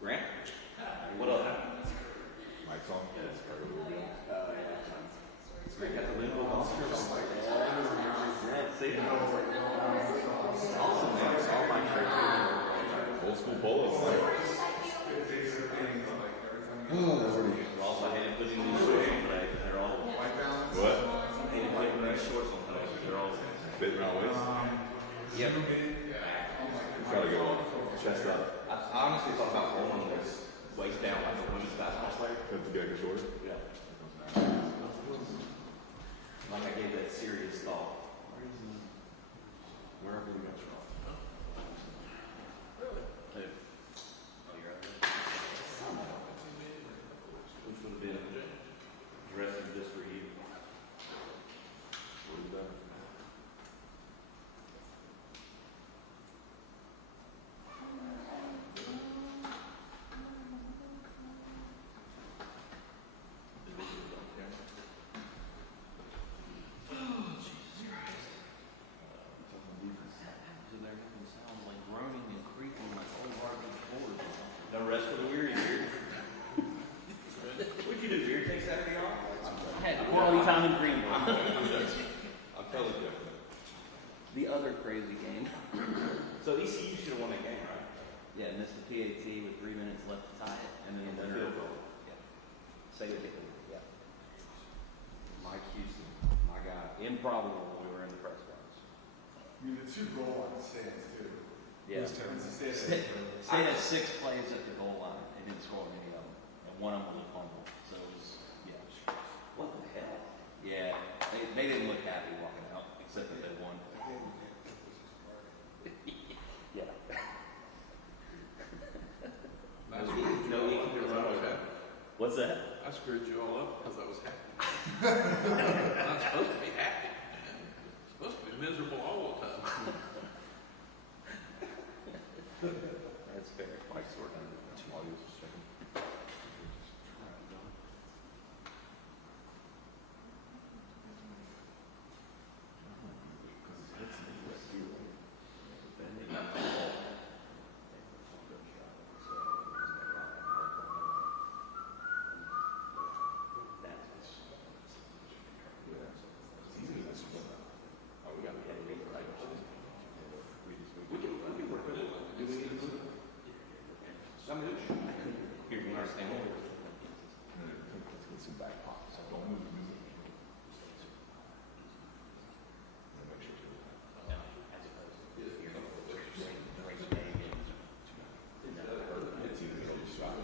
Grant? What up? Mike's on. Grant got the limbo monster. Grant, see? Awesome, man. It's all my shirt. Old school polos. We're also hated putting in these shorts on today. They're all. What? Hated putting in these shorts on today. They're all. Fit around waist. Yep. Gotta go chest up. I honestly thought about rolling this waist down like a women's basketball player. Have to get a shorter. Yeah. Like I gave that serious thought. Wherever we go from. Really? Who? Oh, you're out there? Which would have been dressing just for you. What is that? No rest for the weary here. What'd you do, Beard? Take Saturday off? I had quality time in Greenville. I'm telling you. The other crazy game. So ECU should have won that game, right? Yeah, missed the PAT with 3 minutes left to tie it, and then the winner. Field goal. Yeah. Save it. Yeah. Mike Houston, my guy. Improbable when we were in the press box. I mean, the 2 goal line stands too. Yeah. It's a stand. State had 6 plays at the goal line. They didn't score on any of them, and one of them was a fumble. So it was, yeah. What the hell? Yeah. They didn't look happy walking out, except that they won. Yeah. No, he can run over. What's that? I screwed you all up because I was happy. I'm not supposed to be happy. I'm supposed to be miserable all the time. That's fair. Mike's working. While he was just checking. Here, you understand what? Let's get some back pockets. Don't move. Make sure it's easy to hold the shot.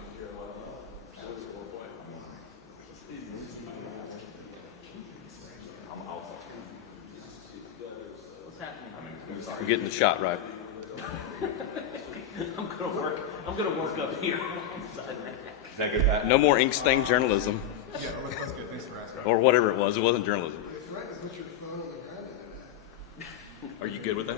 I'm out. What's happening? You're getting the shot right. I'm gonna work up here. Can I get that? No more ink stain journalism. Yeah, that's good. Thanks for asking. Or whatever it was. It wasn't journalism. It's right to put your phone on the ground in that. Are you good with that?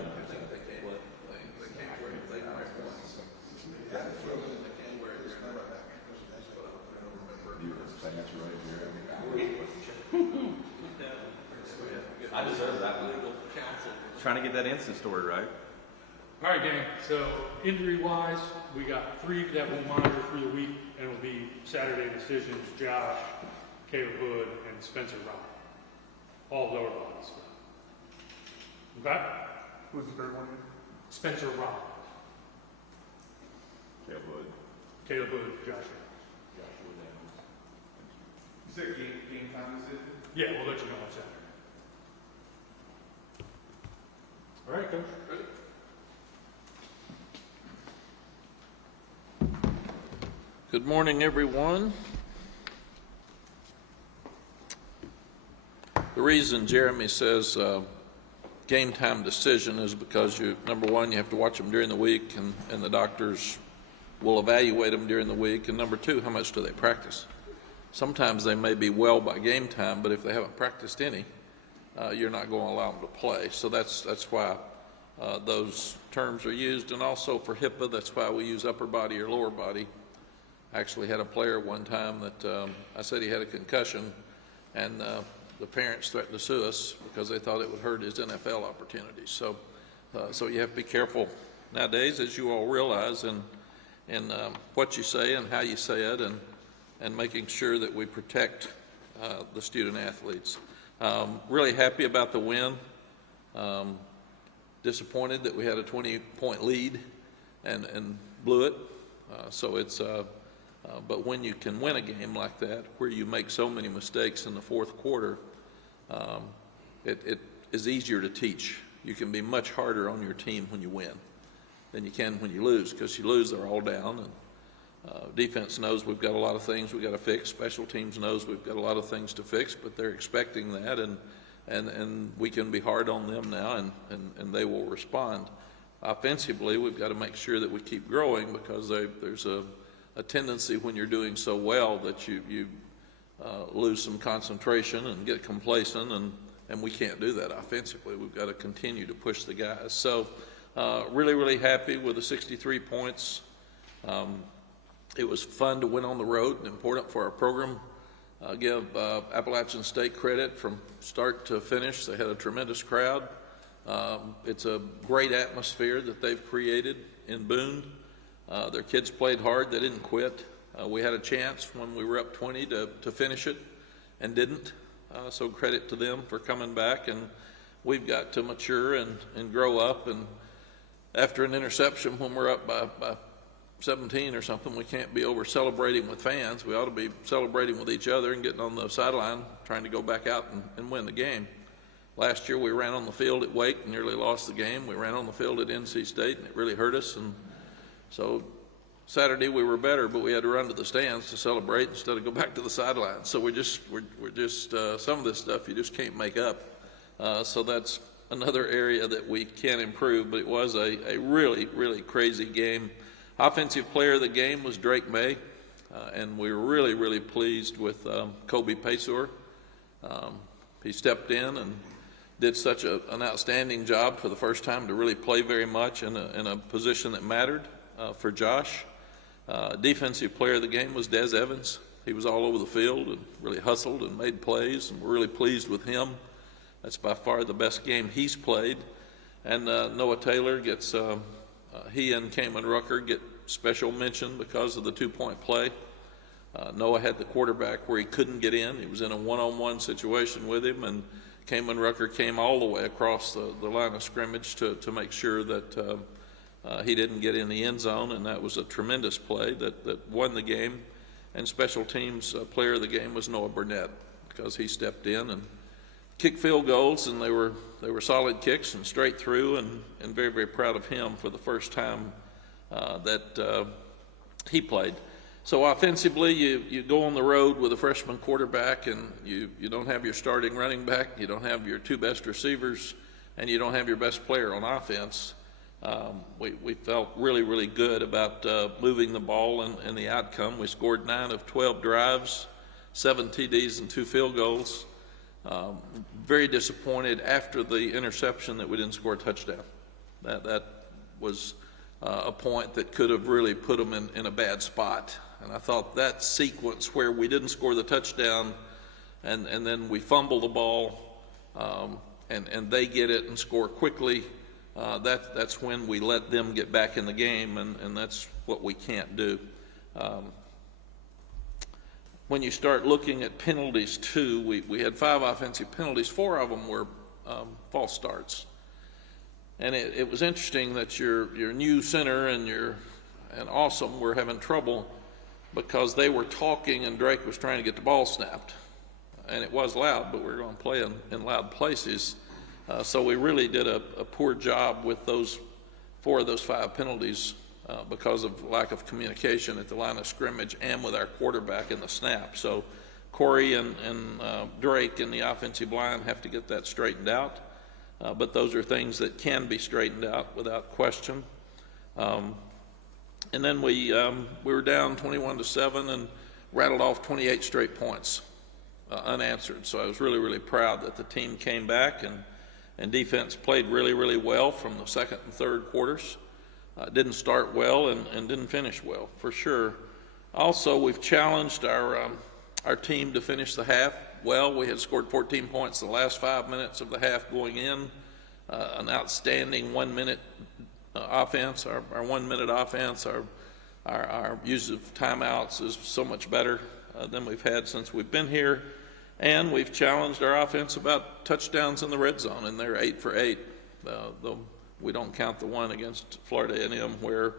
I deserve that one. Trying to get that instant story right. All right, gang. So injury-wise, we got 3 that we'll monitor through the week, and it'll be Saturday decisions: Josh, Caleb Hood, and Spencer Robb. All lower bodies. Okay. Who's the third one? Spencer Robb, Caleb Wood. Caleb Hood, Josh. You said game time decision? Yeah, we'll let you know on Saturday. All right, Coach. Good morning, everyone. The reason Jeremy says game time decision is because number one, you have to watch them during the week, and the doctors will evaluate them during the week, and number two, how much do they practice? Sometimes they may be well by game time, but if they haven't practiced any, you're not going to allow them to play. So that's why those terms are used, and also for HIPAA, that's why we use upper body or lower body. I actually had a player one time that I said he had a concussion, and the parents threatened to sue us because they thought it would hurt his NFL opportunities. So you have to be careful nowadays, as you all realize, in what you say and how you say it, and making sure that we protect the student athletes. Really happy about the win. Disappointed that we had a 20-point lead and blew it. But when you can win a game like that, where you make so many mistakes in the fourth quarter, it is easier to teach. You can be much harder on your team when you win than you can when you lose, because you lose, they're all down. And defense knows we've got a lot of things we've got to fix. Special teams knows we've got a lot of things to fix, but they're expecting that, and we can be hard on them now, and they will respond. Offensively, we've got to make sure that we keep growing, because there's a tendency when you're doing so well that you lose some concentration and get complacent, and we can't do that offensively. We've got to continue to push the guys. So really, really happy with the 63 points. It was fun to win on the road and important for our program. Give Appalachian State credit from start to finish. They had a tremendous crowd. It's a great atmosphere that they've created in Boone. Their kids played hard. They didn't quit. We had a chance when we were up 20 to finish it and didn't. So credit to them for coming back. And we've got to mature and grow up. And after an interception, when we're up by 17 or something, we can't be over celebrating with fans. We ought to be celebrating with each other and getting on the sideline trying to go back out and win the game. Last year we ran on the field at Wake and nearly lost the game. We ran on the field at NC State and it really hurt us. And so Saturday we were better, but we had to run to the stands to celebrate instead of go back to the sideline. So we're just some of this stuff you just can't make up. So that's another area that we can improve, but it was a really, really crazy game. Offensive player of the game was Drake May, and we were really, really pleased with Kobe Pesor. He stepped in and did such an outstanding job for the first time to really play very much in a position that mattered for Josh. Defensive player of the game was Dez Evans. He was all over the field and really hustled and made plays, and we're really pleased with him. That's by far the best game he's played. And Noah Taylor gets, he and Kamen Rucker get special mention because of the 2-point play. Noah had the quarterback where he couldn't get in. He was in a one-on-one situation with him, and Kamen Rucker came all the way across the line of scrimmage to make sure that he didn't get in the end zone, and that was a tremendous play that won the game. And special teams player of the game was Noah Burnett, because he stepped in and kicked field goals, and they were solid kicks and straight through, and very, very proud of him for the first time that he played. So offensively, you go on the road with a freshman quarterback, and you don't have your starting running back, you don't have your 2 best receivers, and you don't have your best player on offense. We felt really, really good about moving the ball and the outcome. We scored 9 of 12 drives, 7 TDs and 2 field goals. Very disappointed after the interception that we didn't score a touchdown. That was a point that could have really put them in a bad spot. And I thought that sequence where we didn't score the touchdown and then we fumble the ball and they get it and score quickly, that's when we let them get back in the game, and that's what we can't do. When you start looking at penalties too, we had 5 offensive penalties. 4 of them were false starts. And it was interesting that your new center and Awesome were having trouble because they were talking and Drake was trying to get the ball snapped. And it was loud, but we were going to play in loud places. So we really did a poor job with 4 of those 5 penalties because of lack of communication at the line of scrimmage and with our quarterback in the snap. So Corey and Drake in the offensive line have to get that straightened out. But those are things that can be straightened out without question. And then we were down 21-7 and rattled off 28 straight points unanswered. So I was really, really proud that the team came back and defense played really, really well from the second and third quarters. Didn't start well and didn't finish well, for sure. Also, we've challenged our team to finish the half well. We had scored 14 points the last 5 minutes of the half going in. An outstanding 1-minute offense, our 1-minute offense, our our use of timeouts is so much better than we've had since we've been here. And we've challenged our offense about touchdowns in the red zone, and they're 8 for 8. Though we don't count the one against Florida A&M where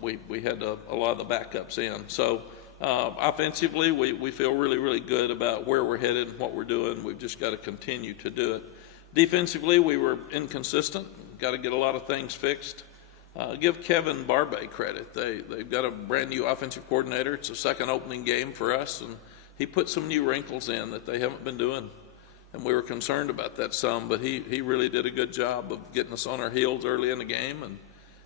we had a lot of the backups in. So offensively, we feel really, really good about where we're headed and what we're doing. We've just got to continue to do it. Defensively, we were inconsistent. Got to get a lot of things fixed. Give Kevin Barbay credit. They've got a brand new offensive coordinator. It's a second opening game for us, and he put some new wrinkles in that they haven't been doing. And we were concerned about that some, but he really did a good job of getting us on our heels early in the game and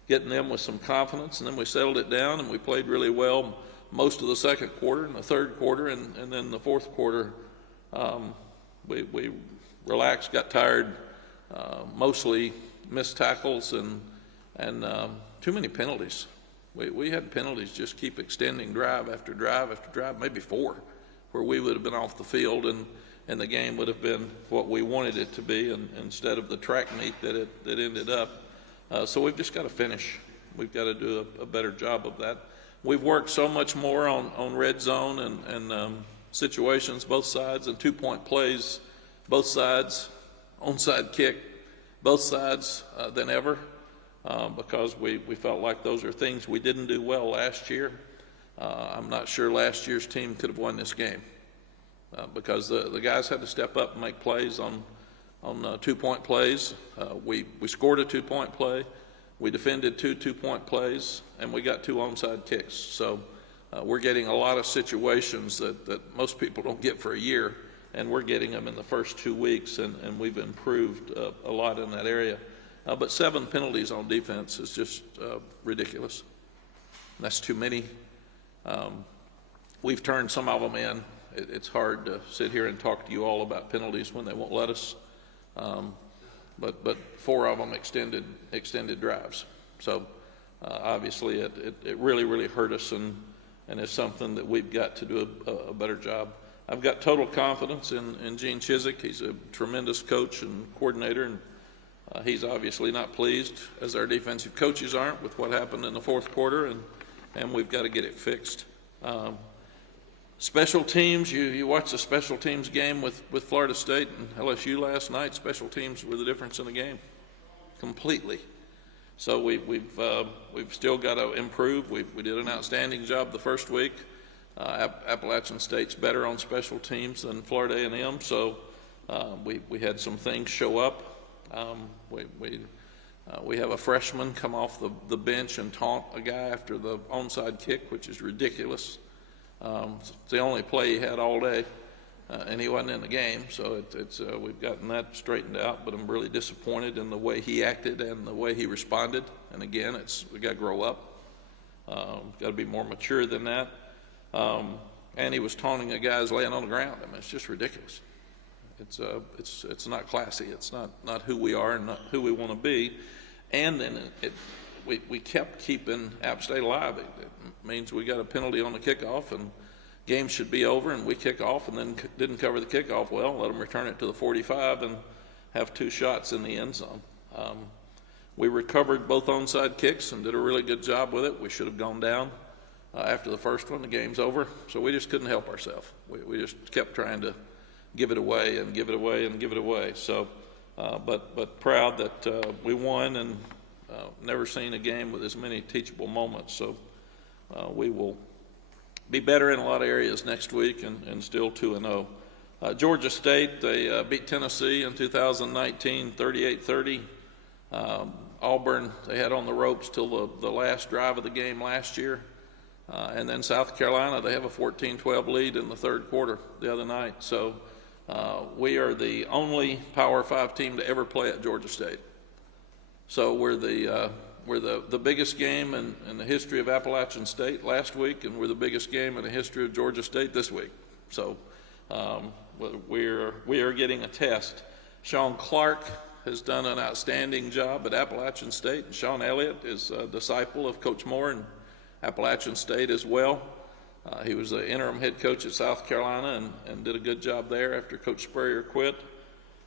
getting them with some confidence. And then we settled it down, and we played really well most of the second quarter and the third quarter, and then the fourth quarter we relaxed, got tired, mostly missed tackles and too many penalties. We had penalties just keep extending drive after drive after drive, maybe 4, where we would have been off the field and the game would have been what we wanted it to be, and instead of the track meet that ended up. So we've just got to finish. We've got to do a better job of that. We've worked so much more on red zone and situations, both sides, and 2-point plays, both sides, onside kick, both sides than ever, because we felt like those are things we didn't do well last year. I'm not sure last year's team could have won this game because the guys had to step up and make plays on 2-point plays. We scored a 2-point play. We defended 2 2-point plays, and we got 2 onside kicks. So we're getting a lot of situations that most people don't get for a year, and we're getting them in the first 2 weeks, and we've improved a lot in that area. But 7 penalties on defense is just ridiculous. That's too many. We've turned some of them in. It's hard to sit here and talk to you all about penalties when they won't let us. But 4 of them extended drives. So obviously it really, really hurt us, and it's something that we've got to do a better job. I've got total confidence in Gene Chizik. He's a tremendous coach and coordinator, and he's obviously not pleased, as our defensive coaches aren't, with what happened in the fourth quarter, and we've got to get it fixed. Special teams, you watched the special teams game with Florida State and LSU last night. Special teams were the difference in the game, completely. So we've still got to improve. We did an outstanding job the first week. Appalachian State's better on special teams than Florida A&M, so we had some things show up. We have a freshman come off the bench and taunt a guy after the onside kick, which is ridiculous. It's the only play he had all day, and he wasn't in the game, so we've gotten that straightened out, but I'm really disappointed in the way he acted and the way he responded. And again, we got to grow up. Got to be more mature than that. And he was taunting a guy who's laying on the ground. I mean, it's just ridiculous. It's not classy. It's not who we are and not who we want to be. And then we kept keeping App State alive. It means we got a penalty on the kickoff, and game should be over, and we kick off and then didn't cover the kickoff well, let them return it to the 45 and have 2 shots in the end zone. We recovered both onside kicks and did a really good job with it. We should have gone down after the first one. The game's over, so we just couldn't help ourselves. We just kept trying to give it away and give it away and give it away. So, but proud that we won, and never seen a game with as many teachable moments. So we will be better in a lot of areas next week, and still 2-0. Georgia State, they beat Tennessee in 2019, 38-30. Auburn, they had on the ropes till the last drive of the game last year. And then South Carolina, they have a 14-12 lead in the third quarter the other night. So we are the only Power 5 team to ever play at Georgia State. So we're the biggest game in the history of Appalachian State last week, and we're the biggest game in the history of Georgia State this week. So we are getting a test. Sean Clark has done an outstanding job at Appalachian State, and Sean Elliott is a disciple of Coach Moore in Appalachian State as well. He was the interim head coach at South Carolina and did a good job there after Coach Spurrier quit.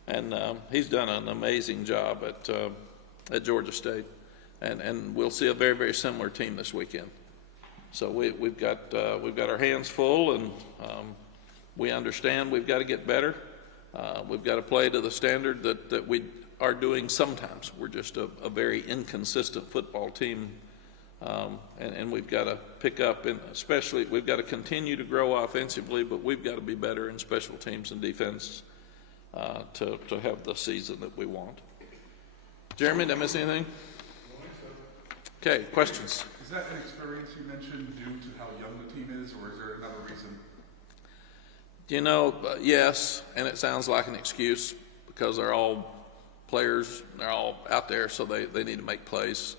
And he's done an amazing job at Georgia State. And we'll see a very, very similar team this weekend. So we've got our hands full, and we understand we've got to get better. We've got to play to the standard that we are doing sometimes. We're just a very inconsistent football team, and we've got to pick up, and especially we've got to continue to grow offensively, but we've got to be better in special teams and defense to have the season that we want. Jeremy, did I miss anything? Okay, questions? Is that an experience you mentioned due to how young the team is, or is there another reason? You know, yes, and it sounds like an excuse because they're all players, they're all out there, so they need to make plays.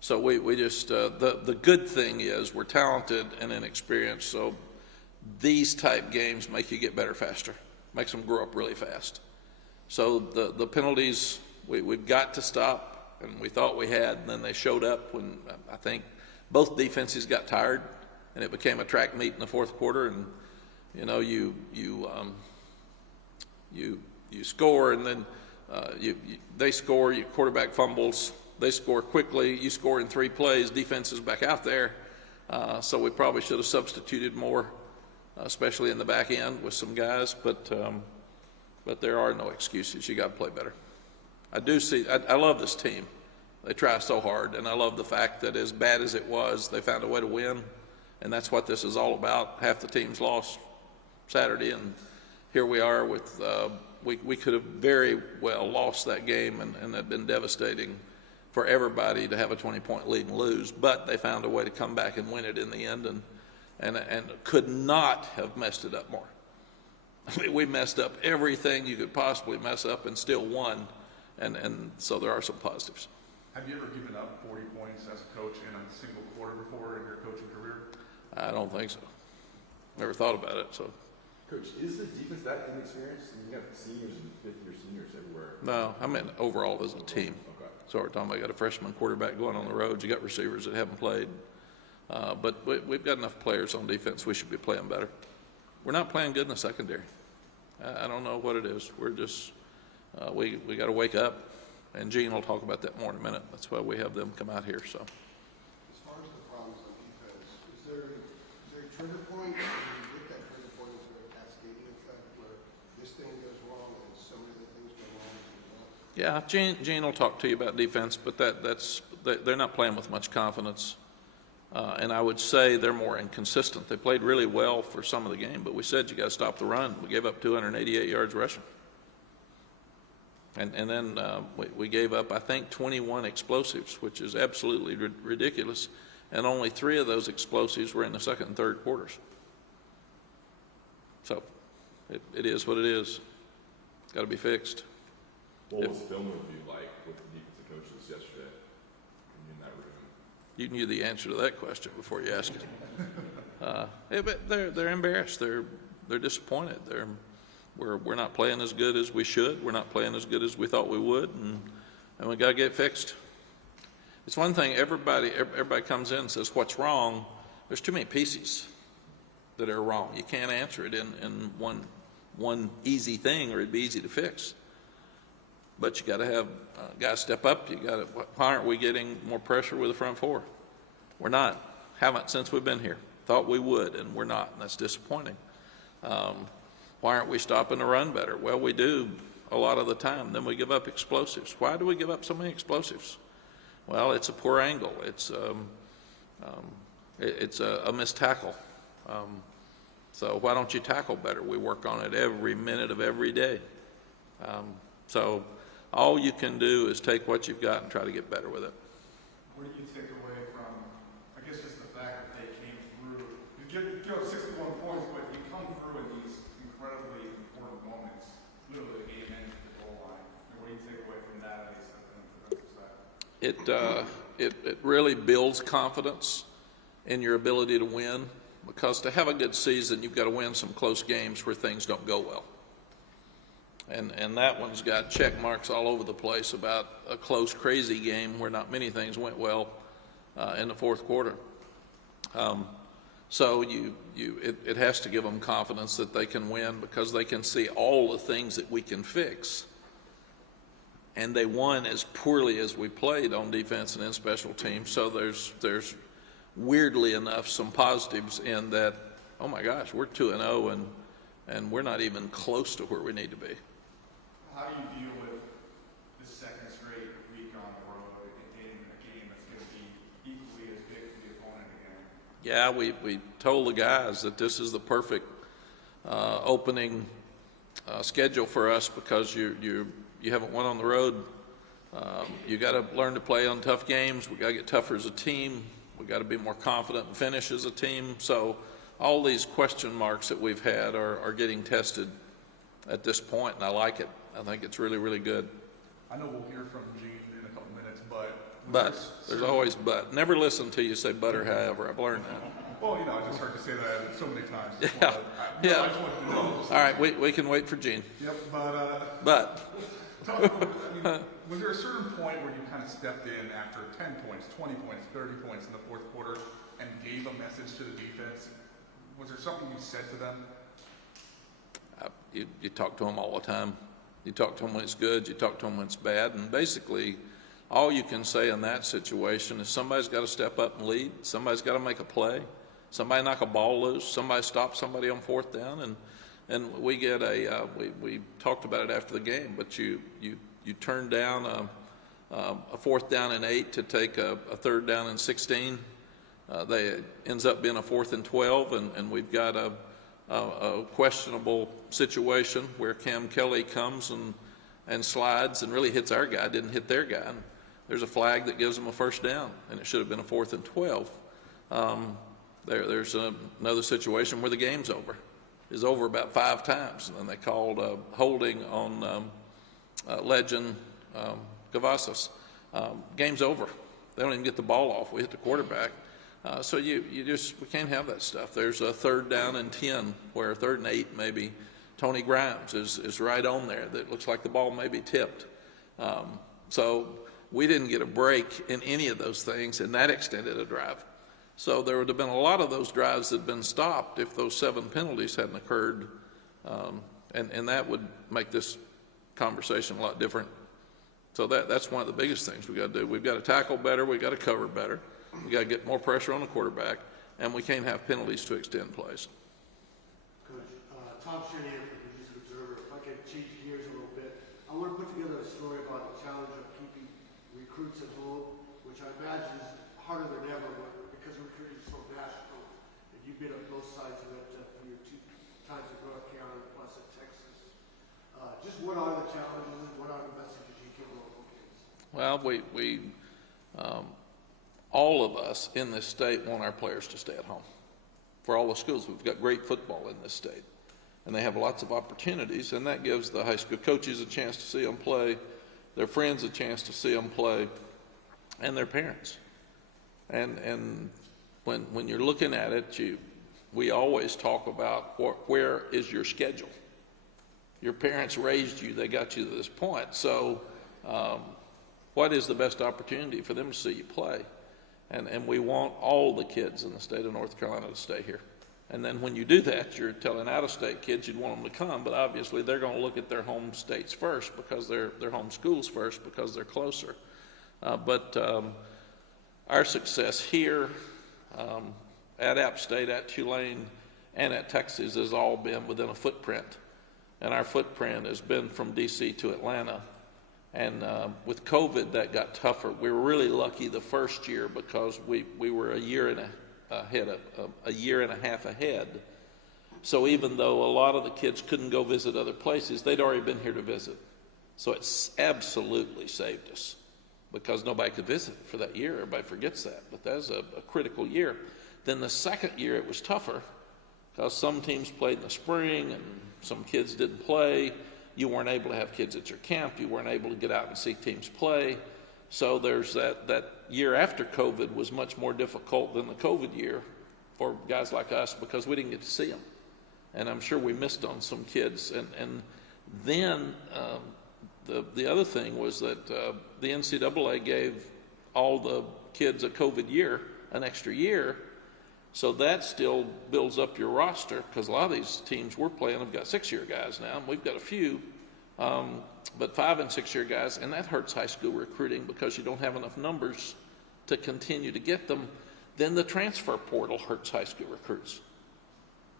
So we just, the good thing is we're talented and inexperienced, so these type games make you get better faster, makes them grow up really fast. So the penalties, we've got to stop, and we thought we had, and then they showed up when I think both defenses got tired, and it became a track meet in the fourth quarter, and you know, you score, and then they score, your quarterback fumbles, they score quickly, you score in 3 plays, defense is back out there. So we probably should have substituted more, especially in the back end with some guys, but there are no excuses. You got to play better. I love this team. They try so hard, and I love the fact that as bad as it was, they found a way to win, and that's what this is all about. Half the teams lost Saturday, and here we are with we could have very well lost that game, and that'd been devastating for everybody to have a 20-point lead and lose, but they found a way to come back and win it in the end, and could not have messed it up more. I mean, we messed up everything you could possibly mess up and still won, and so there are some positives. Have you ever given up 40 points as a coach in a single quarter before in your coaching career? I don't think so. Never thought about it, so. Coach, is the defense that inexperienced? I mean, you got seniors and fifth-year seniors everywhere. No, I mean overall as a team. Okay. So we're talking about, you got a freshman quarterback going on the road, you got receivers that haven't played. But we've got enough players on defense, we should be playing better. We're not playing good in the secondary. I don't know what it is. We're just, we got to wake up. And Gene will talk about that more in a minute. That's why we have them come out here, so. As far as the problems on defense, is there a trigger point? Or do you get that trigger point into a cascading effect where this thing goes wrong and so many other things go wrong as a result? Yeah, Gene will talk to you about defense, but they're not playing with much confidence. And I would say they're more inconsistent. They played really well for some of the game, but we said you got to stop the run. We gave up 288 yards rushing. And then we gave up, I think, 21 explosives, which is absolutely ridiculous. And only 3 of those explosives were in the second and third quarters. So it is what it is. It's got to be fixed. What was film review like with the defensive coaches yesterday in that room? You knew the answer to that question before you asked it. But they're embarrassed. They're disappointed. We're not playing as good as we should. We're not playing as good as we thought we would, and we got to get it fixed. It's one thing, everybody comes in and says, what's wrong? There's too many pieces that are wrong. You can't answer it in one easy thing, or it'd be easy to fix. But you got to have guys step up. Why aren't we getting more pressure with the front 4? We're not. Haven't since we've been here. Thought we would, and we're not, and that's disappointing. Why aren't we stopping the run better? Well, we do a lot of the time. Then we give up explosives. Why do we give up so many explosives? Well, it's a poor angle. It's a missed tackle. So why don't you tackle better? We work on it every minute of every day. So all you can do is take what you've got and try to get better with it. What do you take away from, I guess, just the fact that they came through? You give up 61 points, but you come through in these incredibly important moments, literally the game ends at the goal line. And what do you take away from that as a defensive side? It really builds confidence in your ability to win, because to have a good season, you've got to win some close games where things don't go well. And that one's got check marks all over the place about a close, crazy game where not many things went well in the fourth quarter. So it has to give them confidence that they can win, because they can see all the things that we can fix. And they won as poorly as we played on defense and in special teams. So there's weirdly enough, some positives in that, oh my gosh, we're 2-0 and we're not even close to where we need to be. How do you deal with the second straight week on the road in a game that's going to be equally as big for the opponent again? Yeah, we told the guys that this is the perfect opening schedule for us because you haven't won on the road. You got to learn to play on tough games. We got to get tougher as a team. We got to be more confident and finish as a team. So all these question marks that we've had are getting tested at this point, and I like it. I think it's really, really good. I know we'll hear from Gene in a couple minutes, but There's always but. Never listen till you say but or however. I've learned that. well, I just heard you say that so many times. Yeah. Yeah. I just wanted to know. All right, we can wait for Gene. Yep, But was there a certain point where you kind of stepped in after 10 points, 20 points, 30 points in the fourth quarter and gave a message to the defense? Was there something you said to them? you talk to them all the time. You talk to them when it's good, you talk to them when it's bad, and basically all you can say in that situation is somebody's got to step up and lead, somebody's got to make a play, somebody knock a ball loose, somebody stop somebody on fourth down, and we get we talked about it after the game, but you turn down a fourth down and 8 to take a third down and 16. They ends up being a 4th and 12, and we've got a questionable situation where Cam Kelly comes and slides and really hits our guy, didn't hit their guy. And there's a flag that gives them a first down, and it should have been a 4th and 12. There's another situation where the game's over. It's over about 5 times, and then they called holding on Legend Gavasas. Game's over. They don't even get the ball off. We hit the quarterback. So we can't have that stuff. There's a 3rd down and 10 where 3rd and 8 maybe Tony Grimes is right on there. That looks like the ball may be tipped. So we didn't get a break in any of those things, and that extended a drive. So there would have been a lot of those drives that had been stopped if those 7 penalties hadn't occurred, and that would make this conversation a lot different. So that's one of the biggest things we got to do. We've got to tackle better. We've got to cover better. We got to get more pressure on the quarterback, and we can't have penalties to extend plays. Coach, Tom Shanahan from the News Observer. If I could change gears a little bit, I want to put together a story about the challenge of keeping recruits at home, which I imagine is harder than ever because recruiting is so national. And you've been on both sides of it for your 2 times in North Carolina plus in Texas. Just what are the challenges and what are the messages you give local kids? Well, all of us in this state want our players to stay at home. For all the schools, we've got great football in this state, and they have lots of opportunities, and that gives the high school coaches a chance to see them play, their friends a chance to see them play, and their parents. And when you're looking at it, we always talk about where is your schedule. Your parents raised you, they got you to this point, so what is the best opportunity for them to see you play? And we want all the kids in the state of North Carolina to stay here. And then when you do that, you're telling out-of-state kids you'd want them to come, but obviously they're going to look at their home states first because their home schools first because they're closer. But our success here at App State, at Tulane, and at Texas has all been within a footprint. And our footprint has been from D.C. to Atlanta. And with COVID, that got tougher. We were really lucky the first year because we were a year and a half ahead. So even though a lot of the kids couldn't go visit other places, they'd already been here to visit. So it's absolutely saved us because nobody could visit for that year. Everybody forgets that, but that was a critical year. Then the second year, it was tougher because some teams played in the spring and some kids didn't play. You weren't able to have kids at your camp. You weren't able to get out and see teams play. So there's that year after COVID was much more difficult than the COVID year for guys like us because we didn't get to see them. And I'm sure we missed on some kids. And then the other thing was that the NCAA gave all the kids a COVID year an extra year. So that still builds up your roster because a lot of these teams we're playing have got 6-year guys now, and we've got a few, but 5- and 6-year guys, and that hurts high school recruiting because you don't have enough numbers to continue to get them. then the transfer portal hurts high school recruits,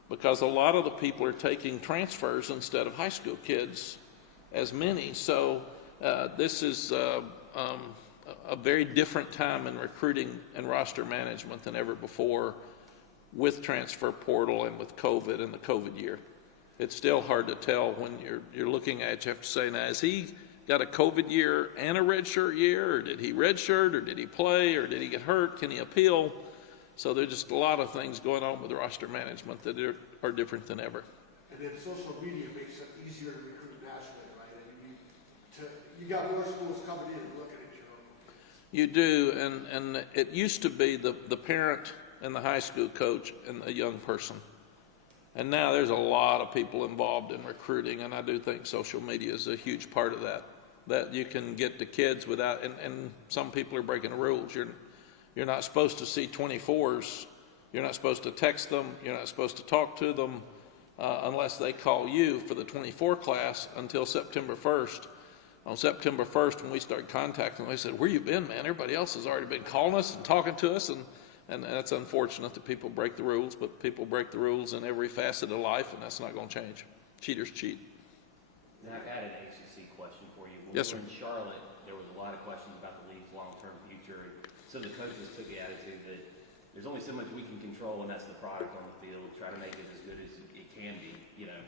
because a lot of the people are taking transfers instead of high school kids as many. So this is a very different time in recruiting and roster management than ever before, with transfer portal and with COVID and the COVID year. It's still hard to tell when you're looking at it. You have to say, now, has he got a COVID year and a redshirt year, or did he redshirt, or did he play, or did he get hurt? Can he appeal? So there's just a lot of things going on with roster management that are different than ever. And then social media makes it easier to recruit nationally, right? And you got more schools coming in and looking at you. You do, and it used to be the parent and the high school coach and the young person. And now there's a lot of people involved in recruiting, and I do think social media is a huge part of that you can get to kids without, and some people are breaking the rules. You're not supposed to see 24s. You're not supposed to text them. You're not supposed to talk to them unless they call you for the 24 class until September 1st. On September 1st, when we started contacting them, they said, "Where you been, man? Everybody else has already been calling us and talking to us." And that's unfortunate that people break the rules, but people break the rules in every facet of life, and that's not going to change. Cheaters cheat. Zach, I had an ACC question for you. When Yes, we sir. were in Charlotte, there was a lot of questions about the league's long-term future. So the coaches took the attitude that there's only so much we can control, and that's the product on the field. Try to make it as good as it can be, you know.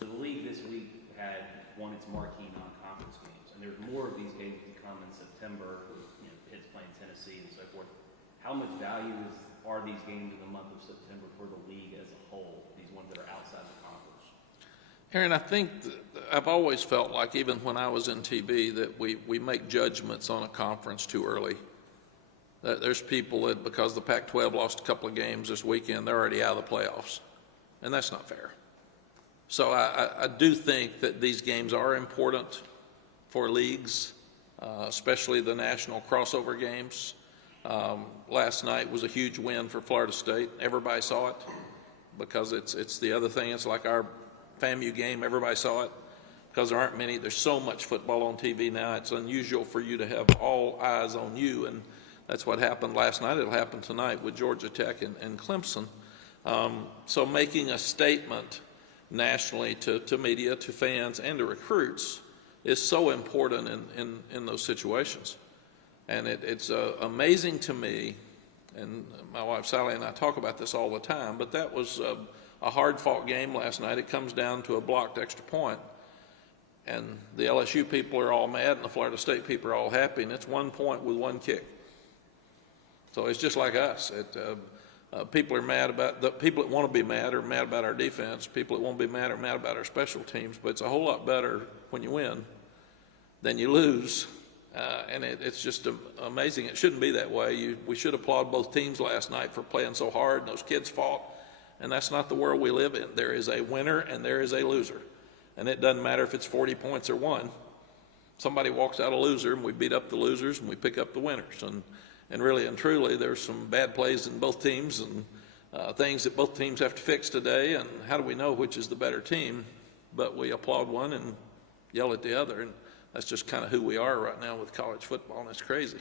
So the league this week had won its marquee non-conference games, and there's more of these games to come in September, with, you know, Pitt's playing Tennessee and so forth. How much value are these games in the month of September for the league as a whole, these ones that are outside the conference? Aaron, I think I've always felt like, even when I was in TV, that we make judgments on a conference too early. That there's people that, because the Pac-12 lost a couple of games this weekend, they're already out of the playoffs, and that's not fair. So I do think that these games are important for leagues, especially the national crossover games. Last night was a huge win for Florida State. Everybody saw it, because it's the other thing. It's like our FAMU game. Everybody saw it, because there aren't many. There's so much football on TV now. It's unusual for you to have all eyes on you, and that's what happened last night. It'll happen tonight with Georgia Tech and Clemson. So making a statement nationally to media, to fans, and to recruits is so important in those situations. And it's amazing to me, and my wife Sally and I talk about this all the time, but that was a hard-fought game last night. It comes down to a blocked extra point, and the LSU people are all mad, and the Florida State people are all happy, and it's 1 point with one kick. So it's just like us. People are mad about, the people that want to be mad are mad about our defense. People that won't be mad are mad about our special teams, but it's a whole lot better when you win than you lose. And it's just amazing. It shouldn't be that way. We should applaud both teams last night for playing so hard, and those kids fought, and that's not the world we live in. There is a winner and there is a loser, and it doesn't matter if it's 40 points or one. Somebody walks out a loser, and we beat up the losers and we pick up the winners. And really and truly, there's some bad plays in both teams, and things that both teams have to fix today, and how do we know which is the better team? But we applaud one and yell at the other, and that's just kind of who we are right now with college football, and it's crazy.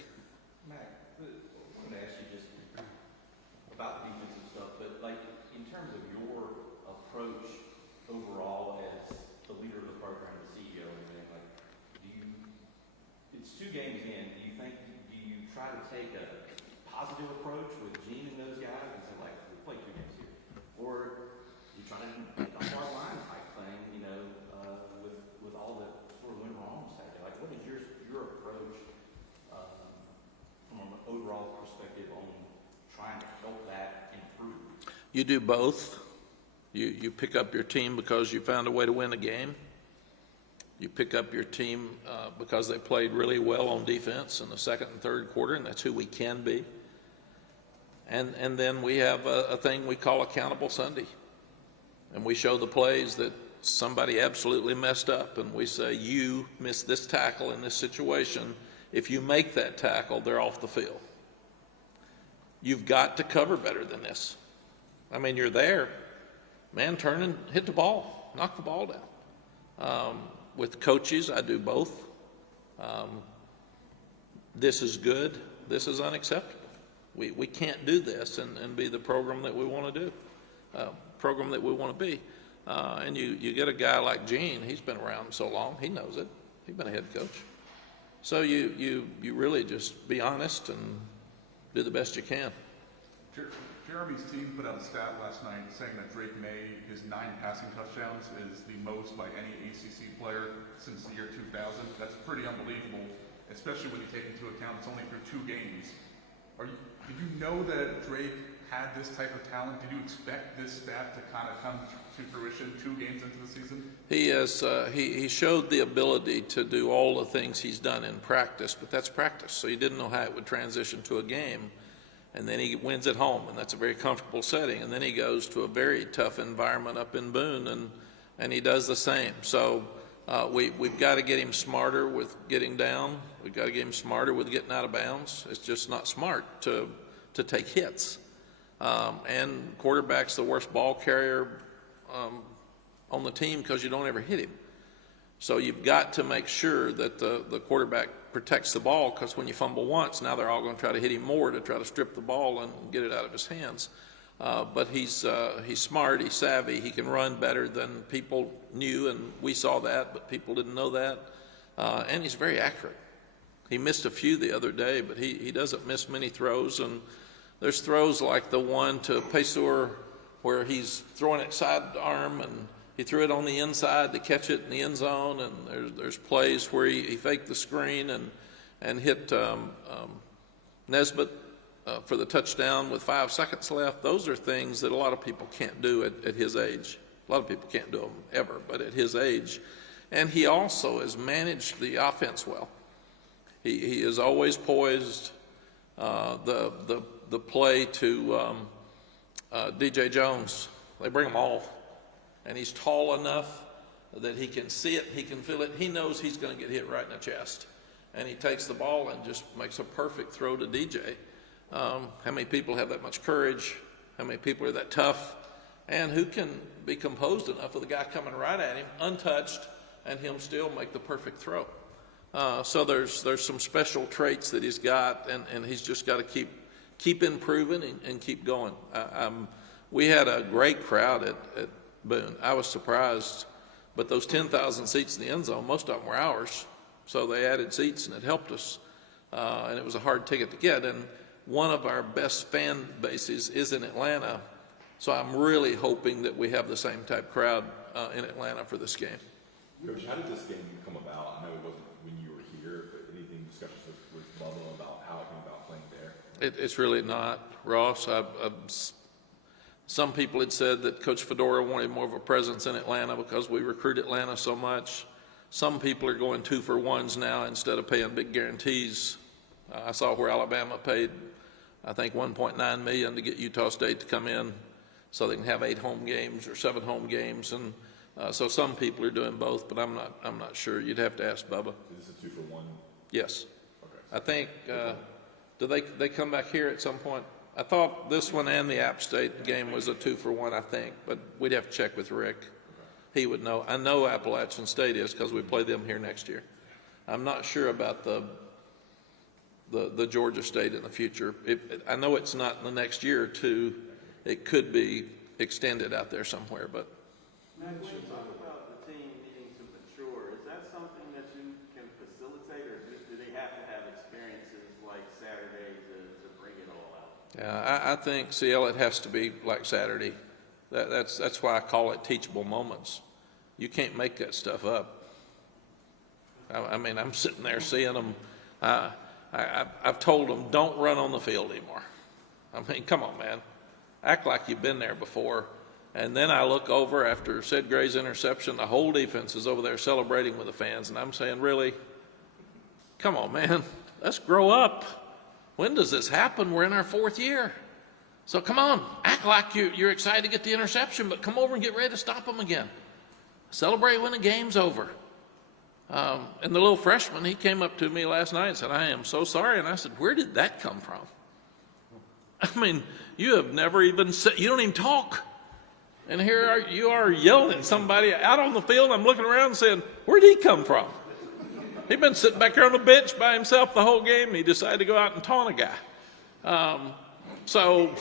Mac, I wanted to ask you just about the defensive stuff, but like in terms of your approach overall as the leader of the program, the CEO, and everything, like, it's 2 games in, do you try to take a positive approach with Gene and those guys and say, like, we played 2 games here, or you try to make a hard line type thing, you know, with all that sort of went wrong Saturday? Like, what is your approach from an overall perspective on trying to help that improve? You do both. You pick up your team because you found a way to win a game. You pick up your team because they played really well on defense in the second and third quarter, and that's who we can be. And then we have a thing we call Accountable Sunday. And we show the plays that somebody absolutely messed up, and we say, you missed this tackle in this situation. If you make that tackle, they're off the field. You've got to cover better than this. I mean, you're there. Man, turn and hit the ball. Knock the ball down. With coaches, I do both. This is good. This is unacceptable. We can't do this and be the program that we want to do, program that we want to be. And you get a guy like Gene, he's been around so long, he knows it. He's been a head coach. So you really just be honest and do the best you can. Jeremy's team put out a stat last night saying that Drake May, his 9 passing touchdowns, is the most by any ACC player since the year 2000. That's pretty unbelievable, especially when you take into account it's only through 2 games. Did you know that Drake had this type of talent? Did you expect this stat to kind of come to fruition 2 games into the season? He has he showed the ability to do all the things he's done in practice, but that's practice. So he didn't know how it would transition to a game. And then he wins at home, and that's a very comfortable setting. And then he goes to a very tough environment up in Boone, and he does the same. So we've got to get him smarter with getting down. We've got to get him smarter with getting out of bounds. It's just not smart to take hits. And quarterback's the worst ball carrier on the team because you don't ever hit him. So you've got to make sure that the quarterback protects the ball, because when you fumble once, now they're all going to try to hit him more to try to strip the ball and get it out of his hands. But he's smart, he's savvy, he can run better than people knew, and we saw that, but people didn't know that. And he's very accurate. He missed a few the other day, but he doesn't miss many throws. And there's throws like the one to Pesur where he's throwing it sidearm, and he threw it on the inside to catch it in the end zone. And there's plays where he faked the screen and hit Nesbitt for the touchdown with 5 seconds left. Those are things that a lot of people can't do at his age. A lot of people can't do them ever, but at his age. And he also has managed the offense well. He is always poised. The play to DJ Jones, they bring them all. And he's tall enough that he can see it, he can feel it. He knows he's going to get hit right in the chest. And he takes the ball and just makes a perfect throw to DJ. How many people have that much courage? How many people are that tough? And who can be composed enough with a guy coming right at him, untouched, and him still make the perfect throw? So there's some special traits that he's got, and he's just got to keep improving and keep going. We had a great crowd at Boone. I was surprised, but those 10,000 seats in the end zone, most of them were ours. So they added seats, and it helped us. And it was a hard ticket to get. And one of our best fan bases is in Atlanta. So I'm really hoping that we have the same type crowd in Atlanta for this game. Coach, how did this game come about? I know it wasn't when you were here, but anything discussions with Bubba about how it came about playing there? It's really not, Ross. Some people had said that Coach Fedora wanted more of a presence in Atlanta because we recruit Atlanta so much. Some people are going 2-for-1s now instead of paying big guarantees. I saw where Alabama paid, I think, $1.9 million to get Utah State to come in so they can have 8 home games or 7 home games. And so some people are doing both, but I'm not sure. You'd have to ask Bubba. Is this a 2-for-1? Yes. Okay. I think, do they come back here at some point? I thought this one and the App State game was a 2-for-1, I think, but we'd have to check with Rick. He would know. I know Appalachian State is because we play them here next year. I'm not sure about the Georgia State in the future. I know it's not in the next year or two. It could be extended out there somewhere, but. When you talk about the team needing to mature, is that something that you can facilitate, or do they have to have experiences like Saturday to bring it all out? Yeah, I think, CL, it has to be like Saturday. That's why I call it teachable moments. You can't make that stuff up. I mean, I'm sitting there seeing them. I've told them, don't run on the field anymore. I mean, come on, man. Act like you've been there before. And then I look over after Sid Gray's interception, the whole defense is over there celebrating with the fans. And I'm saying, really? Come on, man. Let's grow up. When does this happen? We're in our 4th year. So come on, act like you're excited to get the interception, but come over and get ready to stop them again. Celebrate when the game's over. And the little freshman, he came up to me last night and said, I am so sorry. And I said, where did that come from? I mean, you have never even said, you don't even talk. And here you are yelling at somebody out on the field. I'm looking around and saying, where'd he come from? He'd been sitting back there on the bench by himself the whole game. He decided to go out and taunt a guy. So,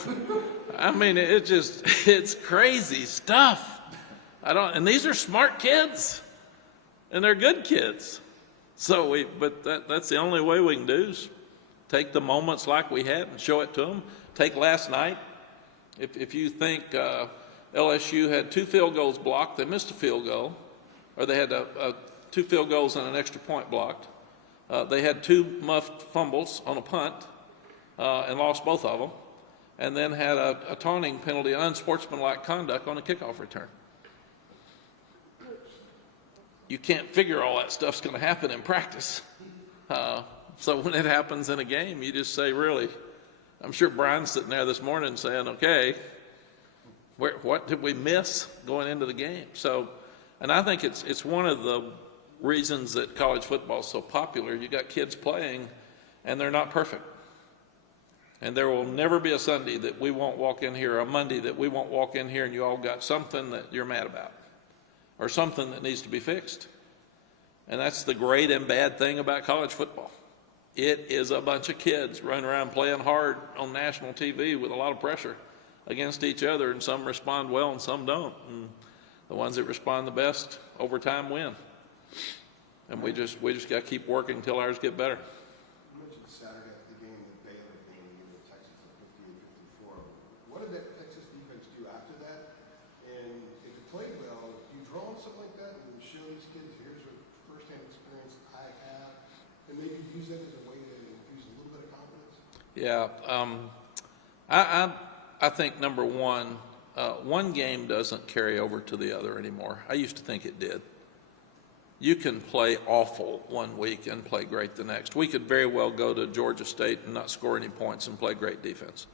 I mean, it's crazy stuff. And these are smart kids, and they're good kids. So but that's the only way we can do is take the moments like we had and show it to them. Take last night. If you think LSU had 2 field goals blocked, they missed a field goal, or they had 2 field goals and an extra point blocked. They had 2 muffed fumbles on a punt and lost both of them, and then had a taunting penalty, unsportsmanlike conduct on a kickoff return. You can't figure all that stuff's going to happen in practice. So when it happens in a game, you just say, really? I'm sure Brian's sitting there this morning saying, okay, what did we miss going into the game? So, and I think it's one of the reasons that college football is so popular. You got kids playing, and they're not perfect. And there will never be a Sunday that we won't walk in here, or a Monday that we won't walk in here and you all got something that you're mad about, or something that needs to be fixed. And that's the great and bad thing about college football. It is a bunch of kids running around playing hard on national TV with a lot of pressure against each other, and some respond well and some don't. And the ones that respond the best over time win. And we just got to keep working until ours get better. You mentioned Saturday at the game, the Baylor game, the Texas at 58-54. What did that Texas defense do after that? And if it played well, do you draw on something like that and show these kids, here's what firsthand experience I have, and maybe use that as a way to infuse a little bit of confidence? Yeah, I think number one game doesn't carry over to the other anymore. I used to think it did. You can play awful one week and play great the next. We could very well go to Georgia State and not score any points and play great defense.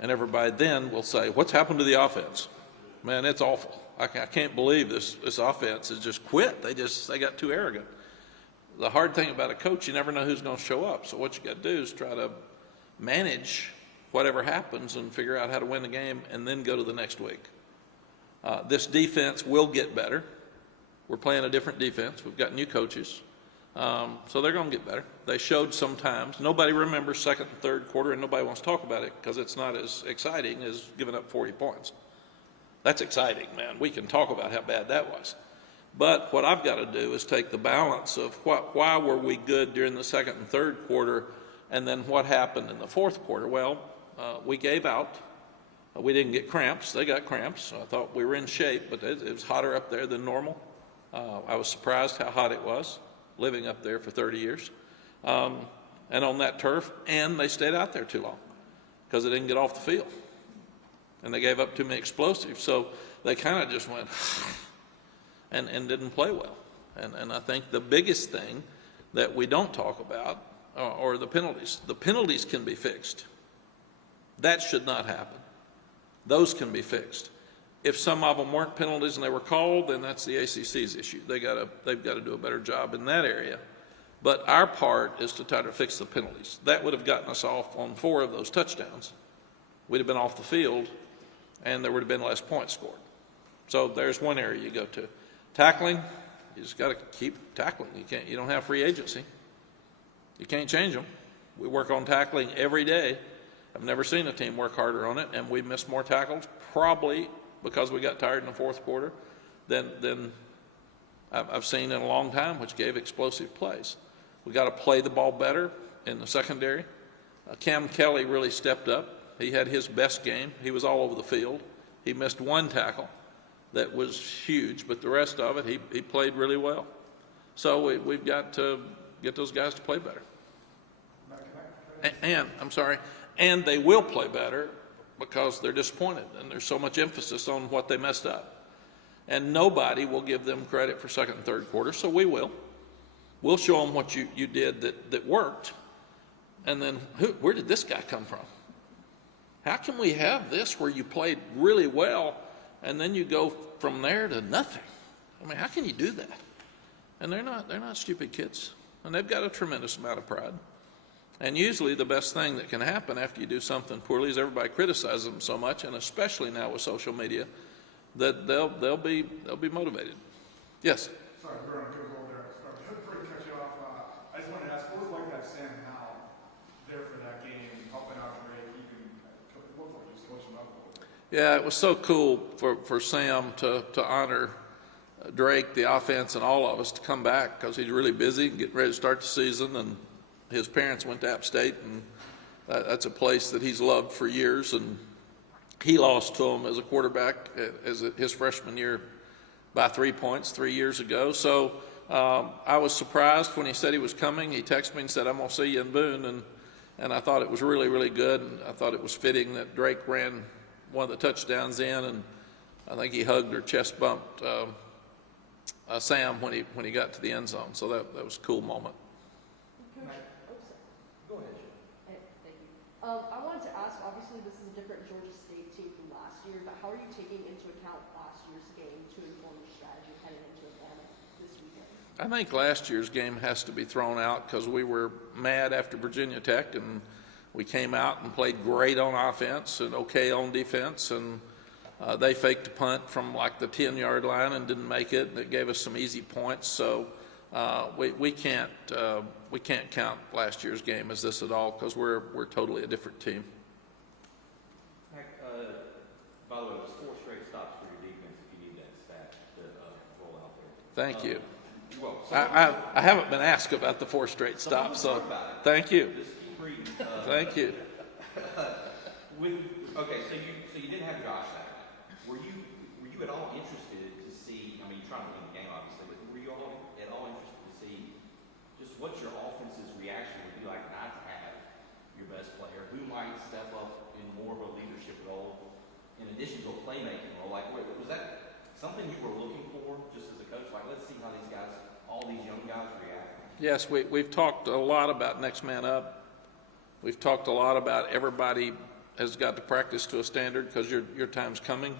And everybody then will say, what's happened to the offense? Man, it's awful. I can't believe this offense has just quit. They got too arrogant. The hard thing about a coach, you never know who's going to show up. So what you got to do is try to manage whatever happens and figure out how to win the game and then go to the next week. This defense will get better. We're playing a different defense. We've got new coaches. So they're going to get better. They showed sometimes. Nobody remembers second and third quarter, and nobody wants to talk about it because it's not as exciting as giving up 40 points. That's exciting, man. We can talk about how bad that was. But what I've got to do is take the balance of why were we good during the second and third quarter, and then what happened in the fourth quarter. Well, we gave out. We didn't get cramps. They got cramps. I thought we were in shape, but it was hotter up there than normal. I was surprised how hot it was, living up there for 30 years. And on that turf, and they stayed out there too long because they didn't get off the field. And they gave up too many explosives. So they kind of just went and didn't play well. And I think the biggest thing that we don't talk about are the penalties. The penalties can be fixed. That should not happen. Those can be fixed. If some of them weren't penalties and they were called, then that's the ACC's issue. They've got to do a better job in that area. But our part is to try to fix the penalties. That would have gotten us off on 4 of those touchdowns. We'd have been off the field, and there would have been less points scored. So there's one area you go to. Tackling, you just got to keep tackling. You don't have free agency. You can't change them. We work on tackling every day. I've never seen a team work harder on it, and we missed more tackles, probably because we got tired in the fourth quarter, than I've seen in a long time, which gave explosive plays. We got to play the ball better in the secondary. Cam Kelly really stepped up. He had his best game. He was all over the field. He missed 1 tackle that was huge, but the rest of it, he played really well. So we've got to get those guys to play better. And they will play better because they're disappointed, and there's so much emphasis on what they messed up. And nobody will give them credit for second and third quarter, so we will. We'll show them what you did that worked, and then where did this guy come from? How can we have this where you played really well, and then you go from there to nothing? I mean, how can you do that? And they're not stupid kids, and they've got a tremendous amount of pride. And usually the best thing that can happen after you do something poorly is everybody criticizes them so much, and especially now with social media, that they'll be motivated. Yes? Sorry, we're on a good roll there. Sorry, before I cut you off, I just wanted to ask, what was like that Sam Howell there for that game, helping out Drake, keeping Yeah, it was so cool for Sam to honor Drake, the offense, and all of us to come back because he's really busy getting ready to start the season, and his parents went to App State, and that's a place that he's loved for years, and he lost to him as a quarterback his freshman year by 3 points 3 years ago. So I was surprised when he said he was coming. He texted me and said, "I'm going to see you in Boone," and I thought it was really, really good, and I thought it was fitting that Drake ran one of the touchdowns in, and I think he hugged or chest bumped Sam when he got to the end zone. So that was a cool moment. Coach, Go ahead. Hey, thank you. I wanted to ask, obviously this is a different Georgia State team from last year, but how are you taking into account last year's game to inform your strategy heading into Atlanta this weekend? I think last year's game has to be thrown out because we were mad after Virginia Tech, and we came out and played great on offense and okay on defense, and they faked a punt from like the 10-yard line and didn't make it, and it gave us some easy points. So we can't count last year's game as this at all because we're totally a different team. Mack, by the way, it was 4 straight stops for your defense if you need that stat to roll out there. Thank you. Well, I haven't been asked about the 4 straight stops, so thank you. just keep reading. Thank you. Okay, so you didn't have Josh that night. Were you at all interested to see? I mean, you're trying to win the game, obviously, but were you at all interested to see just what your offense's reaction would be like not to have your best player? Who might step up in more of a leadership role in addition to a playmaking role? Like, was that something you were looking for just as a coach? Like, let's see how these guys, all these young guys react. Yes, we've talked a lot about next man up. We've talked a lot about everybody has got to practice to a standard because your time's coming.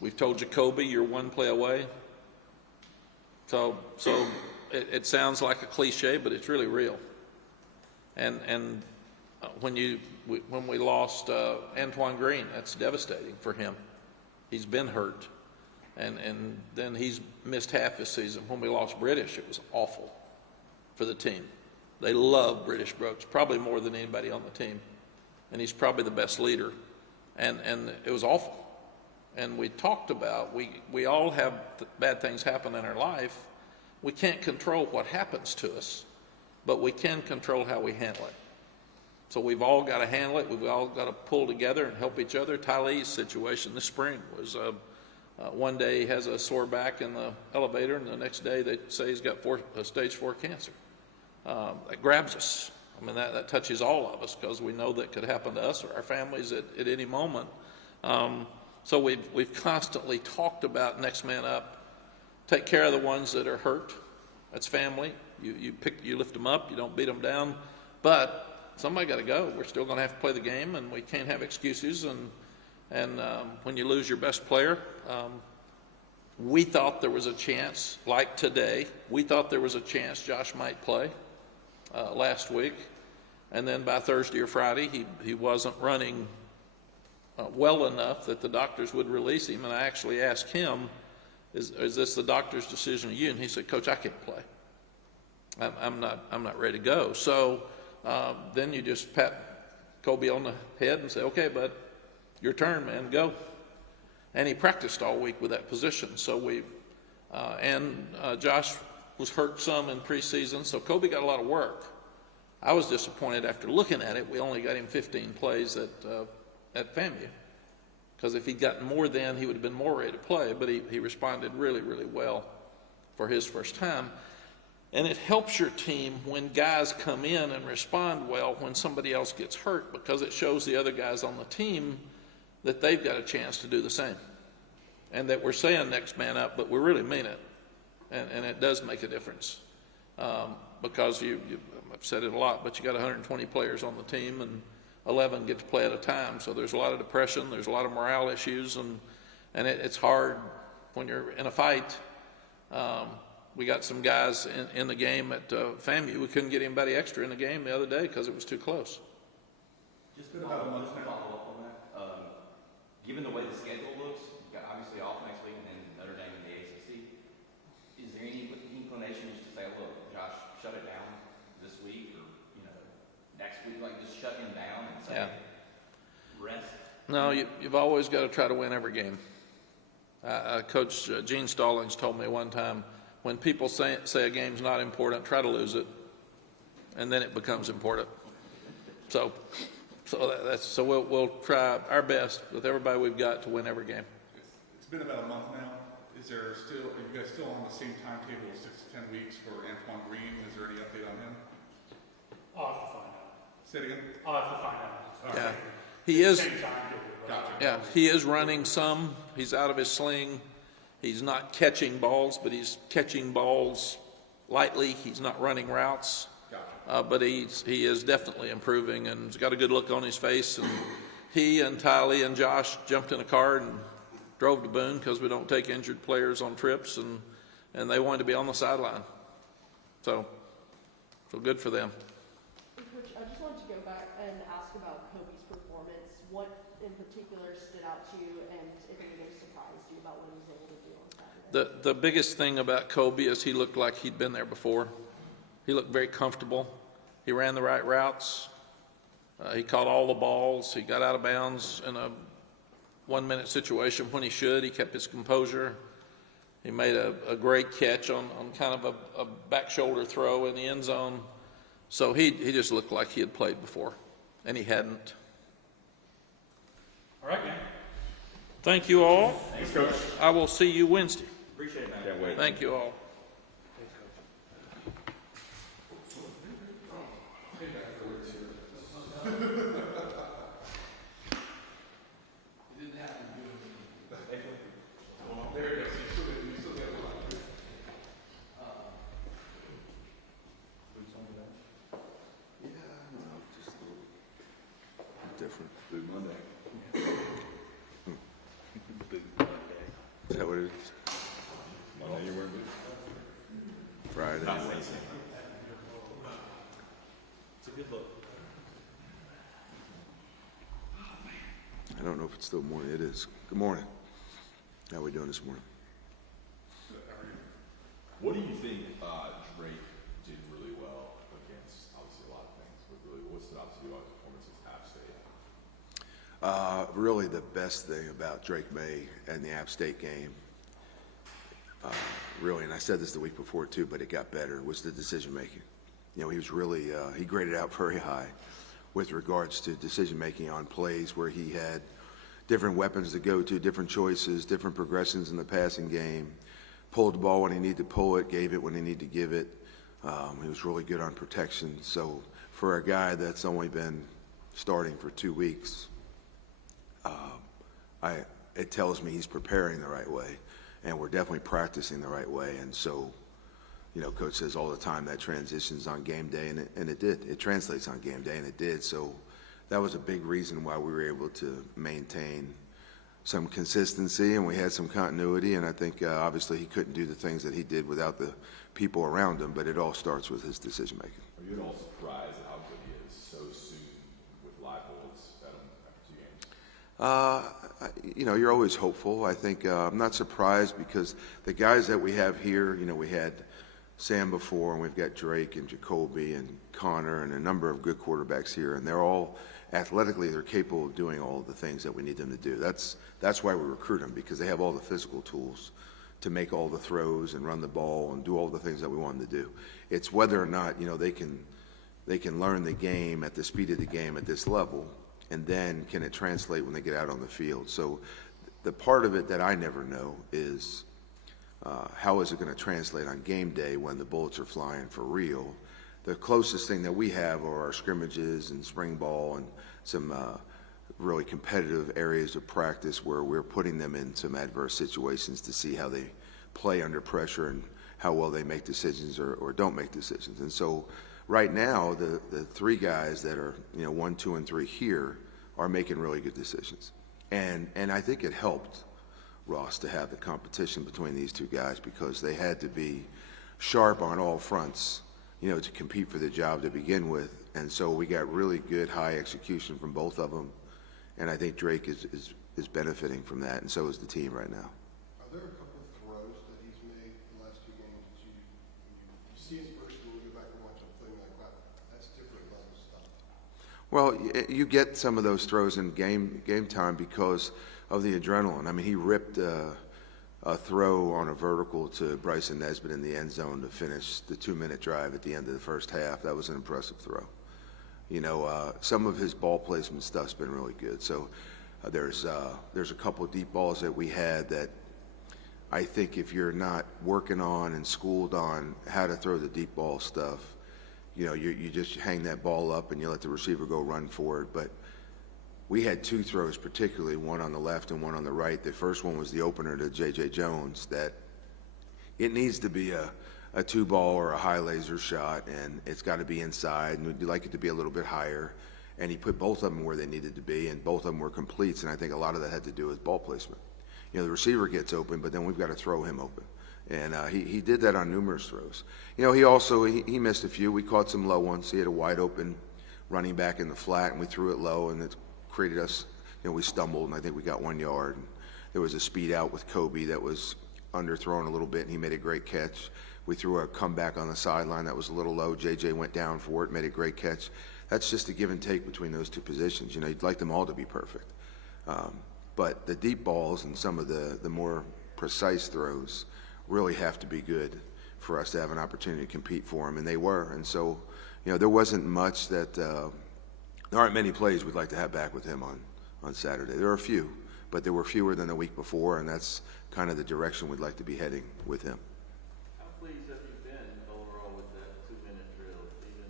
We've told Jacoby you're one play away. So it sounds like a cliche, but it's really real. And when we lost Antoine Green, that's devastating for him. He's been hurt, and then he's missed half his season. When we lost British, it was awful for the team. They love British Brooks, probably more than anybody on the team, and he's probably the best leader. And it was awful. And we talked about we all have bad things happen in our life. We can't control what happens to us, but we can control how we handle it. So we've all got to handle it. We've all got to pull together and help each other. Ty Lee's situation this spring was one day he has a sore back in the elevator, and the next day they say he's got stage 4 cancer. That grabs us. I mean, that touches all of us because we know that could happen to us or our families at any moment. So we've constantly talked about next man up. Take care of the ones that are hurt. That's family. You lift them up. You don't beat them down. But somebody got to go. We're still going to have to play the game, and we can't have excuses. And when you lose your best player, we thought there was a chance, like today, we thought there was a chance Josh might play last week. And then by Thursday or Friday, he wasn't running well enough that the doctors would release him. And I actually asked him, is this the doctor's decision or you? And he said, "Coach, I can't play. I'm not ready to go." So then you just pat Kobe on the head and say, "Okay, bud, your turn, man, go." And he practiced all week with that position. So Josh was hurt some in preseason, so Kobe got a lot of work. I was disappointed after looking at it. We only got him 15 plays at FAMU, because if he'd gotten more then, he would have been more ready to play. But he responded really, really well for his first time. And it helps your team when guys come in and respond well when somebody else gets hurt, because it shows the other guys on the team that they've got a chance to do the same. And that we're saying next man up, but we really mean it. And it does make a difference. Because I've said it a lot, but you got 120 players on the team, and 11 get to play at a time. So there's a lot of depression, there's a lot of morale issues, and it's hard when you're in a fight. We got some guys in the game at FAMU. We couldn't get anybody extra in the game the other day because it was too close. Just about a month to follow up on that. Given the way the schedule looks, you've got obviously off next week and then Notre Dame in the ACC. Is there any inclination just to say, "Look, Josh, shut it down this week, or next week, like just shut him down and say, rest"? No, you've always got to try to win every game. Coach Gene Stallings told me one time, when people say a game's not important, try to lose it, and then it becomes important. So we'll try our best with everybody we've got to win every game. It's been about a month now. Are you guys still on the same timetable of 6 to 10 weeks for Antoine Green? Is there any update on him? I'll have to find out. Say it again? I'll have to find out. Yeah, he is. Same time. Gotcha. Yeah, he is running some. He's out of his sling. He's not catching balls, but he's catching balls lightly. He's not running routes. Gotcha. But he is definitely improving, and he's got a good look on his face. And he and Tylee and Josh jumped in a car and drove to Boone, because we don't take injured players on trips, and they wanted to be on the sideline. So good for them. Hey, Coach, I just wanted to go back and ask about Kobe's performance. What in particular stood out to you, and if anything surprised you about what he was able to do on Saturday? The biggest thing about Kobe is he looked like he'd been there before. He looked very comfortable. He ran the right routes. He caught all the balls. He got out of bounds in a 1-minute situation when he should. He kept his composure. He made a great catch on kind of a back shoulder throw in the end zone. So he just looked like he had played before, and he hadn't. All right, man. Thank you all. Thanks, Coach. I will see you Wednesday. Appreciate it, man. Can't wait. Thank you all. Different. Big Monday. Is that what it is? Monday you wear boots? Friday. It's a good look. I don't know if it's still morning. It is. Good morning. How are we doing this morning? What do you think Drake did really well against, obviously, a lot of things, but really what stood out to you about his performance at App State? Really the best thing about Drake May and the App State game, really, and I said this the week before too, but it got better, was the decision making. You know, he was really, he graded out very high with regards to decision making on plays where he had different weapons to go to, different choices, different progressions in the passing game. Pulled the ball when he needed to pull it, gave it when he needed to give it. He was really good on protection. So for a guy that's only been starting for 2 weeks, it tells me he's preparing the right way, and we're definitely practicing the right way. And so, you know, Coach says all the time that transitions on game day, and it did. It translates on game day, and it did. So that was a big reason why we were able to maintain some consistency, and we had some continuity. And I think obviously he couldn't do the things that he did without the people around him, but it all starts with his decision making. Are you at all surprised at how good he is so soon with live bullets at him after 2 games? You know, you're always hopeful. I think I'm not surprised because the guys that we have here, you know, we had Sam before, and we've got Drake and Jacoby and Connor and a number of good quarterbacks here, and they're all athletically, they're capable of doing all of the things that we need them to do. That's why we recruit them, because they have all the physical tools to make all the throws and run the ball and do all the things that we want them to do. It's whether or not, you know, they can learn the game at the speed of the game at this level, and then can it translate when they get out on the field. So the part of it that I never know is how is it going to translate on game day when the bullets are flying for real. The closest thing that we have are our scrimmages and spring ball and some really competitive areas of practice where we're putting them in some adverse situations to see how they play under pressure and how well they make decisions or don't make decisions. And so right now, the three guys that are, you know, 1, 2, and 3 here are making really good decisions. And I think it helped Ross to have the competition between these two guys, because they had to be sharp on all fronts, you know, to compete for the job to begin with. And so we got really good high execution from both of them. And I think Drake is benefiting from that, and so is the team right now. Are there a couple of throws that he's made the last 2 games that you see in person, you go back and watch him playing like, wow, that's different level stuff? Well, you get some of those throws in game time because of the adrenaline. I mean, he ripped a throw on a vertical to Bryson Nesbitt in the end zone to finish the 2-minute drive at the end of the first half. That was an impressive throw. You know, some of his ball placement stuff's been really good. So there's a couple of deep balls that we had that I think if you're not working on and schooled on how to throw the deep ball stuff, you know, you just hang that ball up and you let the receiver go run for it. But we had 2 throws, particularly one on the left and one on the right. The first one was the opener to J.J. Jones, that it needs to be a 2-ball or a high laser shot, and it's got to be inside, and we'd like it to be a little bit higher. And he put both of them where they needed to be, and both of them were completes, and I think a lot of that had to do with ball placement. You know, the receiver gets open, but then we've got to throw him open. And he did that on numerous throws. You know, he also he missed a few. We caught some low ones. He had a wide open running back in the flat, and we threw it low, and it created us, you know, we stumbled, and I think we got 1 yard. And there was a speed out with Kobe that was underthrown a little bit, and he made a great catch. We threw a comeback on the sideline that was a little low. JJ went down for it, made a great catch. That's just a give and take between those 2 positions. You know, you'd like them all to be perfect. But the deep balls and some of the more precise throws really have to be good for us to have an opportunity to compete for them, and they were. And so, you know, there wasn't much that there aren't many plays we'd like to have back with him on Saturday. There are a few, but there were fewer than the week before, and that's kind of the direction we'd like to be heading with him. How pleased have you been overall with that 2-minute drill, even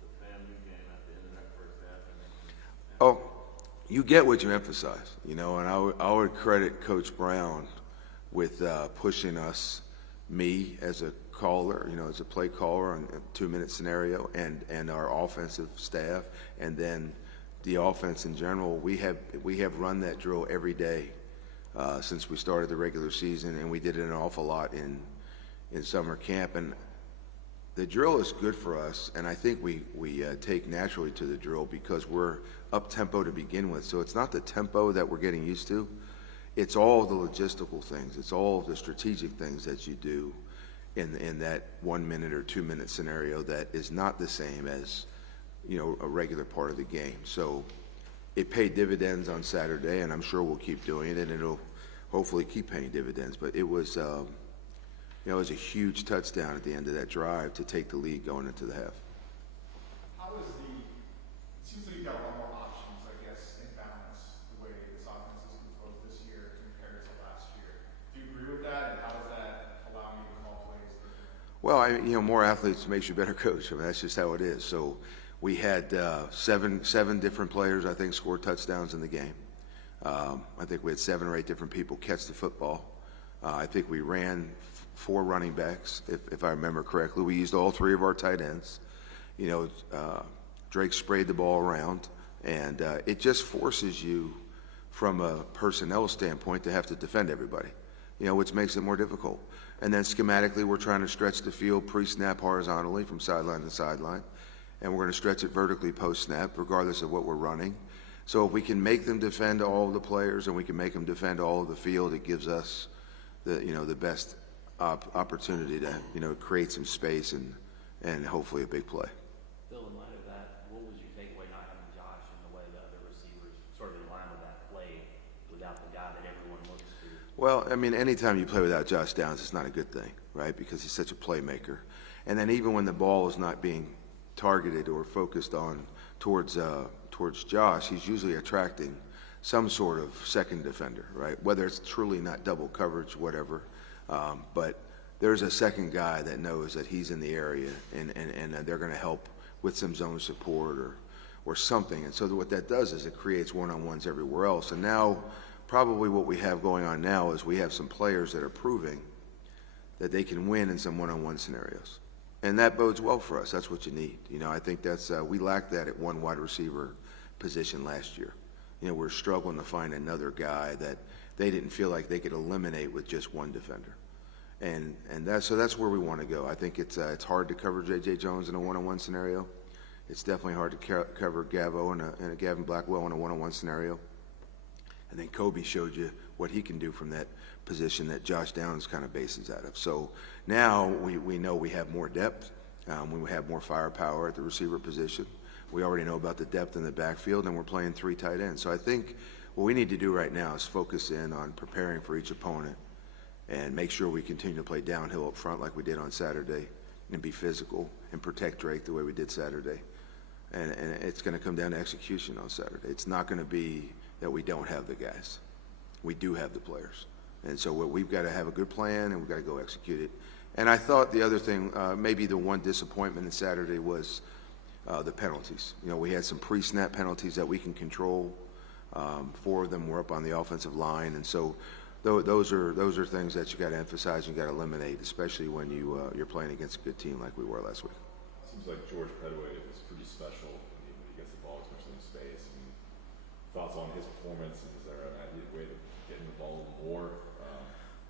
the family game at the end of that first half? Oh, you get what you emphasize, you know, and I would credit Coach Brown with pushing us, me as a caller, you know, as a play caller on a 2-minute scenario, and our offensive staff, and then the offense in general. We have run that drill every day since we started the regular season, and we did it an awful lot in summer camp. And the drill is good for us, and I think we take naturally to the drill because we're up tempo to begin with. So it's not the tempo that we're getting used to. It's all the logistical things. It's all the strategic things that you do in that 1 minute or 2 minute scenario that is not the same as, you know, a regular part of the game. So it paid dividends on Saturday, and I'm sure we'll keep doing it, and it'll hopefully keep paying dividends. But it was, you know, it was a huge touchdown at the end of that drive to take the lead going into the half. How is it seems like you've got a lot more options, I guess, in balance, the way this offense is composed this year compared to last year. Do you agree with that, and how does that allow you to call plays differently? Well, you know, more athletes makes you a better coach. I mean, that's just how it is. So we had seven different players, I think, score touchdowns in the game. I think we had 7 or 8 different people catch the football. I think we ran 4 running backs, if I remember correctly. We used all 3 of our tight ends. You know, Drake sprayed the ball around, and it just forces you from a personnel standpoint to have to defend everybody, you know, which makes it more difficult. And then schematically, we're trying to stretch the field pre-snap horizontally from sideline to sideline, and we're going to stretch it vertically post-snap regardless of what we're running. So if we can make them defend all of the players and we can make them defend all of the field, it gives us the best opportunity to, you know, create some space and hopefully a big play. Bill, in light of that, what was your takeaway not having Josh in the way the other receivers sort of in line with that play without the guy that everyone looks to? Well, I mean, anytime you play without Josh Downs, it's not a good thing, right? Because he's such a playmaker. And then even when the ball is not being targeted or focused on towards Josh, he's usually attracting some sort of second defender, right? Whether it's truly not double coverage, whatever. But there's a second guy that knows that he's in the area and they're going to help with some zone support or something. And so what that does is it creates one-on-ones everywhere else. And now probably what we have going on now is we have some players that are proving that they can win in some one-on-one scenarios. And that bodes well for us. That's what you need. You know, I think that's we lacked that at one wide receiver position last year. You know, we're struggling to find another guy that they didn't feel like they could eliminate with just one defender. And that's where we want to go. I think it's hard to cover J.J. Jones in a one-on-one scenario. It's definitely hard to cover Gavo and a Gavin Blackwell in a one-on-one scenario. And then Kobe showed you what he can do from that position that Josh Downs kind of bases out of. So now we know we have more depth. We have more firepower at the receiver position. We already know about the depth in the backfield, and we're playing 3 tight ends. So I think what we need to do right now is focus in on preparing for each opponent and make sure we continue to play downhill up front like we did on Saturday and be physical and protect Drake the way we did Saturday. And it's going to come down to execution on Saturday. It's not going to be that we don't have the guys. We do have the players. And so we've got to have a good plan, and we've got to go execute it. And I thought the other thing, maybe the one disappointment in Saturday was the penalties. You know, we had some pre-snap penalties that we can control. 4 of them were up on the offensive line, and so those are things that you got to emphasize and you got to eliminate, especially when you're playing against a good team like we were last week. Seems like George Pedway was pretty special when he gets the ball, especially in space. I mean, thoughts on his performance? Is there an idea way to get him the ball more?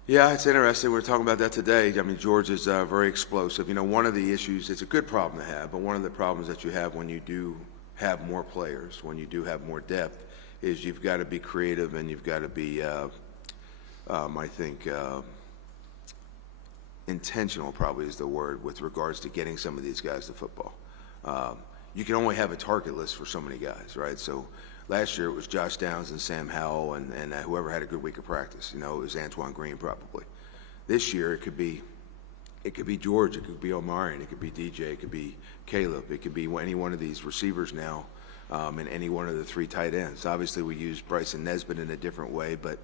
Yeah, it's interesting. We were talking about that today. I mean, George is very explosive. You know, one of the issues, it's a good problem to have, but one of the problems that you have when you do have more players, when you do have more depth, is you've got to be creative and you've got to be, I think, intentional probably is the word with regards to getting some of these guys to football. You can only have a target list for so many guys, right? So last year it was Josh Downs and Sam Howell and whoever had a good week of practice. You know, it was Antoine Green probably. This year it could be George, it could be Omarion, it could be DJ, it could be Caleb, it could be any one of these receivers now, and any one of the 3 tight ends. Obviously we use Bryson Nesbitt in a different way, but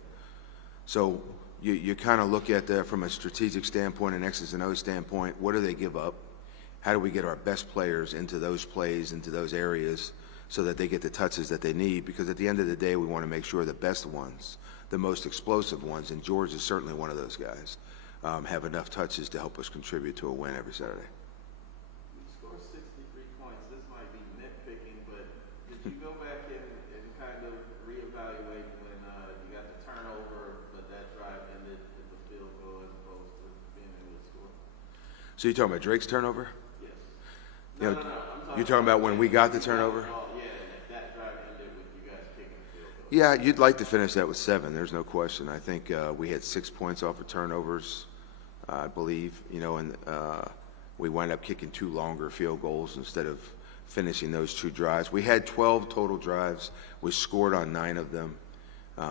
so you kind of look at that from a strategic standpoint, an X's and O's standpoint. What do they give up? How do we get our best players into those plays, into those areas, so that they get the touches that they need? Because at the end of the day, we want to make sure the best ones, the most explosive ones, and George is certainly one of those guys, have enough touches to help us contribute to a win every Saturday. You scored 63 points. This might be nitpicking, but did you go back and kind of reevaluate when you got the turnover, but that drive ended with the field goal as opposed to being able to score? So you're talking about Drake's turnover? Yes. You know, No. you're talking about when we got the turnover? Oh, yeah, that drive ended with you guys kicking the field goal. Yeah, you'd like to finish that with 7. There's no question. I think we had 6 points off of turnovers, I believe. You know, and we wound up kicking 2 longer field goals instead of finishing those 2 drives. We had 12 total drives. We scored on 9 of them.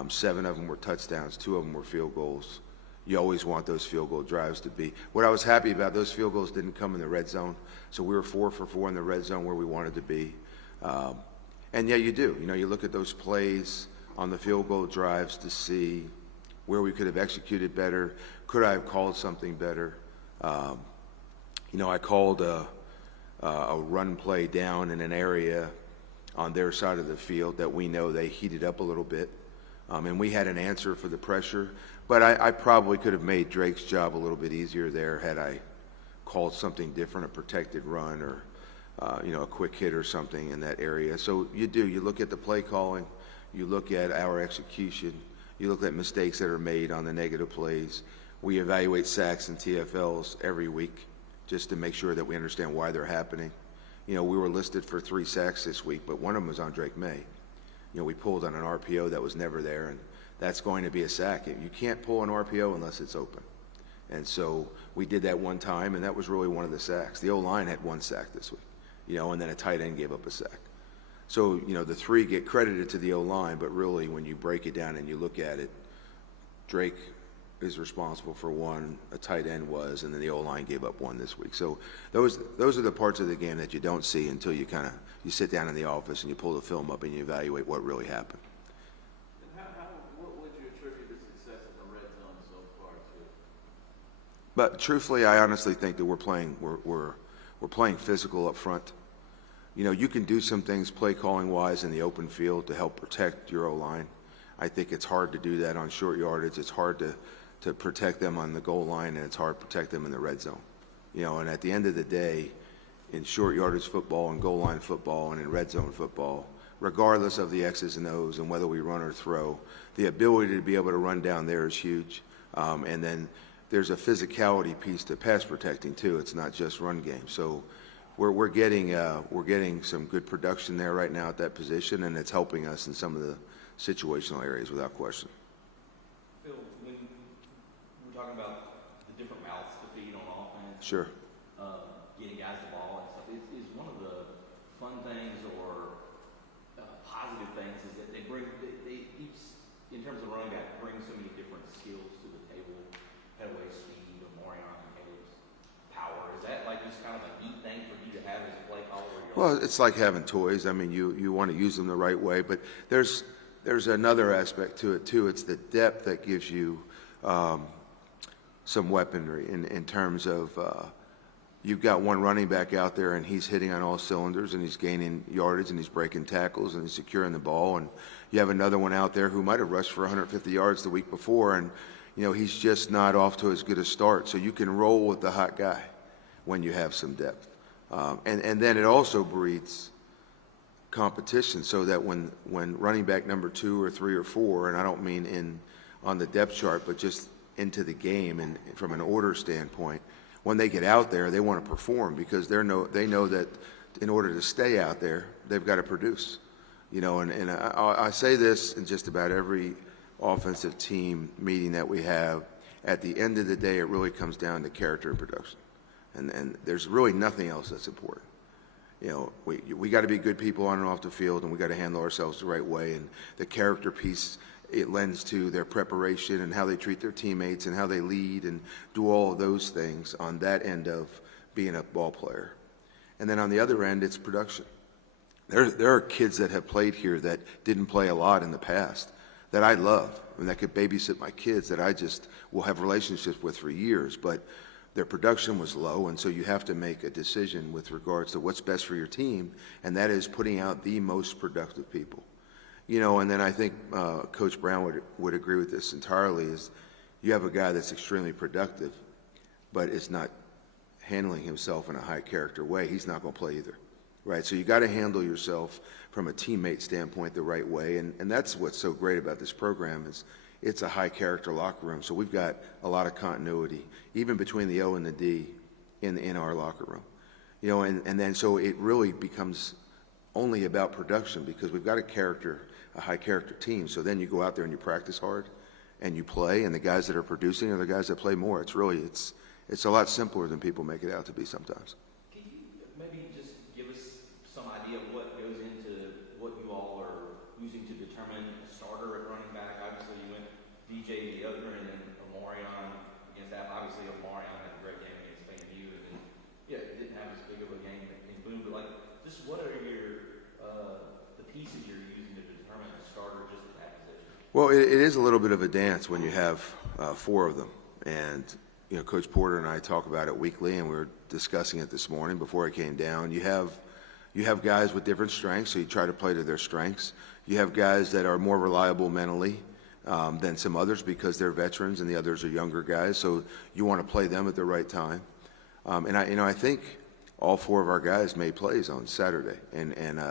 7 of them were touchdowns. 2 of them were field goals. You always want those field goal drives to be. What I was happy about, those field goals didn't come in the red zone. So we were 4 for 4 in the red zone where we wanted to be. And yeah, you do. You know, you look at those plays on the field goal drives to see where we could have executed better. Could I have called something better? You know, I called a run play down in an area on their side of the field that we know they heated up a little bit. And we had an answer for the pressure. But I probably could have made Drake's job a little bit easier there had I called something different, a protected run or, you know, a quick hit or something in that area. So you do. You look at the play calling. You look at our execution. You look at mistakes that are made on the negative plays. We evaluate sacks and TFLs every week just to make sure that we understand why they're happening. You know, we were listed for 3 sacks this week, but one of them was on Drake May. You know, we pulled on an RPO that was never there, and that's going to be a sack. You can't pull an RPO unless it's open. And so we did that one time, and that was really one of the sacks. The O-line had 1 sack this week, you know, and then a tight end gave up a sack. So, you know, the 3 get credited to the O-line, but really when you break it down and you look at it, Drake is responsible for 1, a tight end was, and then the O-line gave up 1 this week. So those are the parts of the game that you don't see until you you sit down in the office and you pull the film up and you evaluate what really happened. And what would you attribute the success of the red zone so far to? But truthfully, I honestly think that we're playing physical up front. You know, you can do some things play calling wise in the open field to help protect your O-line. I think it's hard to do that on short yardage. It's hard to protect them on the goal line, and it's hard to protect them in the red zone. You know, and at the end of the day, in short yardage football and goal line football and in red zone football, regardless of the X's and O's and whether we run or throw, the ability to be able to run down there is huge. And then there's a physicality piece to pass protecting too. It's not just run game. So we're getting some good production there right now at that position, and it's helping us in some of the situational areas without question. Phil, when we're talking about the different mouths to feed on offense, Sure. getting guys the ball and stuff, is one of the fun things or positive things is that they bring, they each, in terms of running back, bring so many different skills to the table. Headway speed, or Morion and Caleb's power. Is that like just kind of a neat thing for you to have as a play caller? Well, it's like having toys. I mean, you want to use them the right way, but there's another aspect to it too. It's the depth that gives you some weaponry in terms of you've got one running back out there and he's hitting on all cylinders and he's gaining yardage and he's breaking tackles and he's securing the ball, and you have another one out there who might have rushed for 150 yards the week before, and he's just not off to as good a start. So you can roll with the hot guy when you have some depth. And then it also breeds competition, so that when running back number 2 or 3 or 4, and I don't mean on the depth chart, but just into the game and from an order standpoint, when they get out there, they want to perform because they know that in order to stay out there, they've got to produce. And I say this in just about every offensive team meeting that we have. At the end of the day, it really comes down to character and production. And there's really nothing else that's important. We got to be good people on and off the field, and we got to handle ourselves the right way. And the character piece, it lends to their preparation and how they treat their teammates and how they lead and do all of those things on that end of being a ball player. And then on the other end, it's production. There are kids that have played here that didn't play a lot in the past that I love and that could babysit my kids that I just will have relationships with for years, but their production was low, and so you have to make a decision with regards to what's best for your team, and that is putting out the most productive people. And then I think Coach Brown would agree with this entirely, is you have a guy that's extremely productive, but is not handling himself in a high character way. He's not going to play either, right? So you got to handle yourself from a teammate standpoint the right way, and that's what's so great about this program is it's a high character locker room. So we've got a lot of continuity, even between the O and the D in our locker room. And then so it really becomes only about production because we've got a high character team. So then you go out there and you practice hard and you play, and the guys that are producing are the guys that play more. It's a lot simpler than people make it out to be sometimes. Can you maybe just give us some idea of what goes into what you all are using to determine a starter at running back? Obviously, you went DJ the other, and then Omarion against that. Obviously, Omarion had a great game against FAMU, and then, it didn't have as big of a game in Boone. But just what are the pieces you're using to determine a starter just at that position? Well, it is a little bit of a dance when you have 4 of them, and Coach Porter and I talk about it weekly, and we were discussing it this morning before I came down. You have guys with different strengths, so you try to play to their strengths. You have guys that are more reliable mentally than some others because they're veterans and the others are younger guys, so you want to play them at the right time. And I think all 4 of our guys made plays on Saturday, and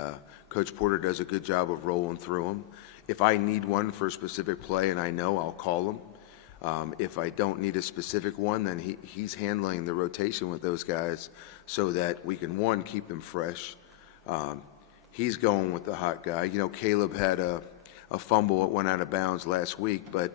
Coach Porter does a good job of rolling through them. If I need one for a specific play and I know, I'll call them. If I don't need a specific one, then he's handling the rotation with those guys so that we can, one, keep them fresh. He's going with the hot guy. Caleb had a fumble that went out of bounds last week, but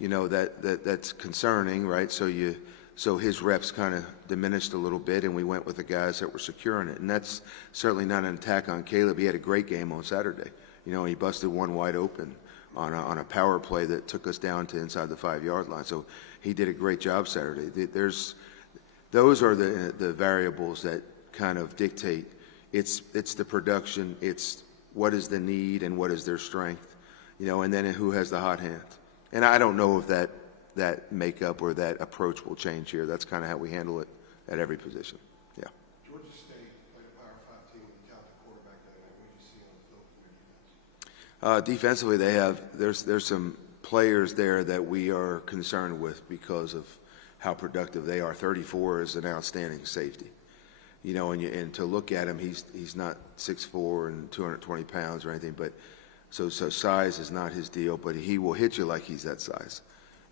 that's concerning, right? So his reps kind of diminished a little bit, and we went with the guys that were securing it. And that's certainly not an attack on Caleb. He had a great game on Saturday. He busted one wide open on a power play that took us down to inside the 5-yard line. So he did a great job Saturday. Those are the variables that kind of dictate. It's the production. It's what is the need and what is their strength, and then who has the hot hand. And I don't know if that makeup or that approach will change here. That's kind of how we handle it at every position. Yeah. Georgia State, like a Power 5 team, without the quarterback that night, what did you see on the field from their defense? Defensively, there's some players there that we are concerned with because of how productive they are. 34 is an outstanding safety. And to look at him, he's not 6'4" and 220 pounds or anything, but so size is not his deal, but he will hit you like he's that size.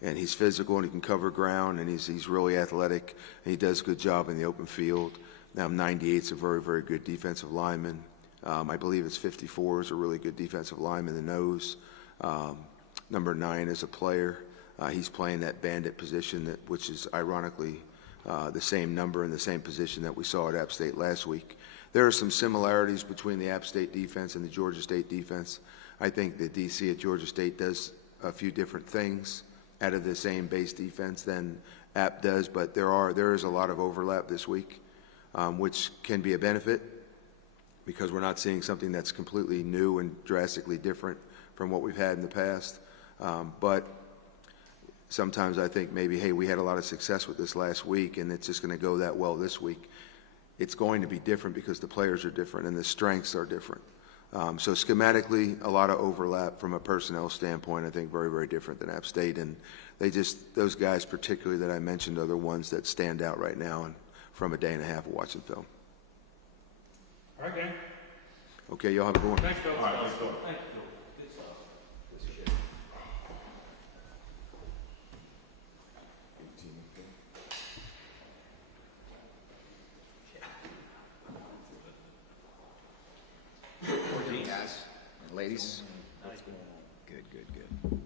And he's physical and he can cover ground, and he's really athletic, and he does a good job in the open field. Now 98's a very, very good defensive lineman. I believe it's 54 is a really good defensive lineman in the nose. Number 9 is a player. He's playing that bandit position, which is ironically the same number in the same position that we saw at App State last week. There are some similarities between the App State defense and the Georgia State defense. I think the DC at Georgia State does a few different things out of the same base defense than App does, but there is a lot of overlap this week, which can be a benefit because we're not seeing something that's completely new and drastically different from what we've had in the past. But sometimes I think maybe, hey, we had a lot of success with this last week and it's just going to go that well this week. It's going to be different because the players are different and the strengths are different. So schematically, a lot of overlap from a personnel standpoint. I think very, very different than App State, and those guys particularly that I mentioned are the ones that stand out right now and from a day and a half of watching film. All right, gang. Okay, y'all have a good one. Thanks, Phil. All right, let's go. Thank you, Phil. Good stuff. Appreciate it. 18. Guys and ladies. Good, good, good.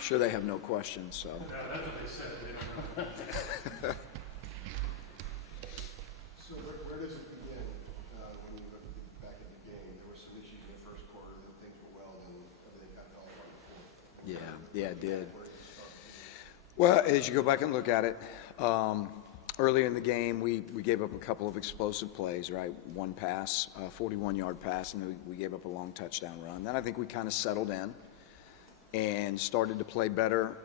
Sure, they have no questions, so. That's what they said. They don't know. So where does it begin when you look back at the game? There were some issues in the first quarter, then things were well, then everything got all apart in the fourth. Yeah, it did. Where does it start? Well, as you go back and look at it, earlier in the game, we gave up a couple of explosive plays, right? One pass, 41-yard pass, and then we gave up a long touchdown run. Then I think we kind of settled in and started to play better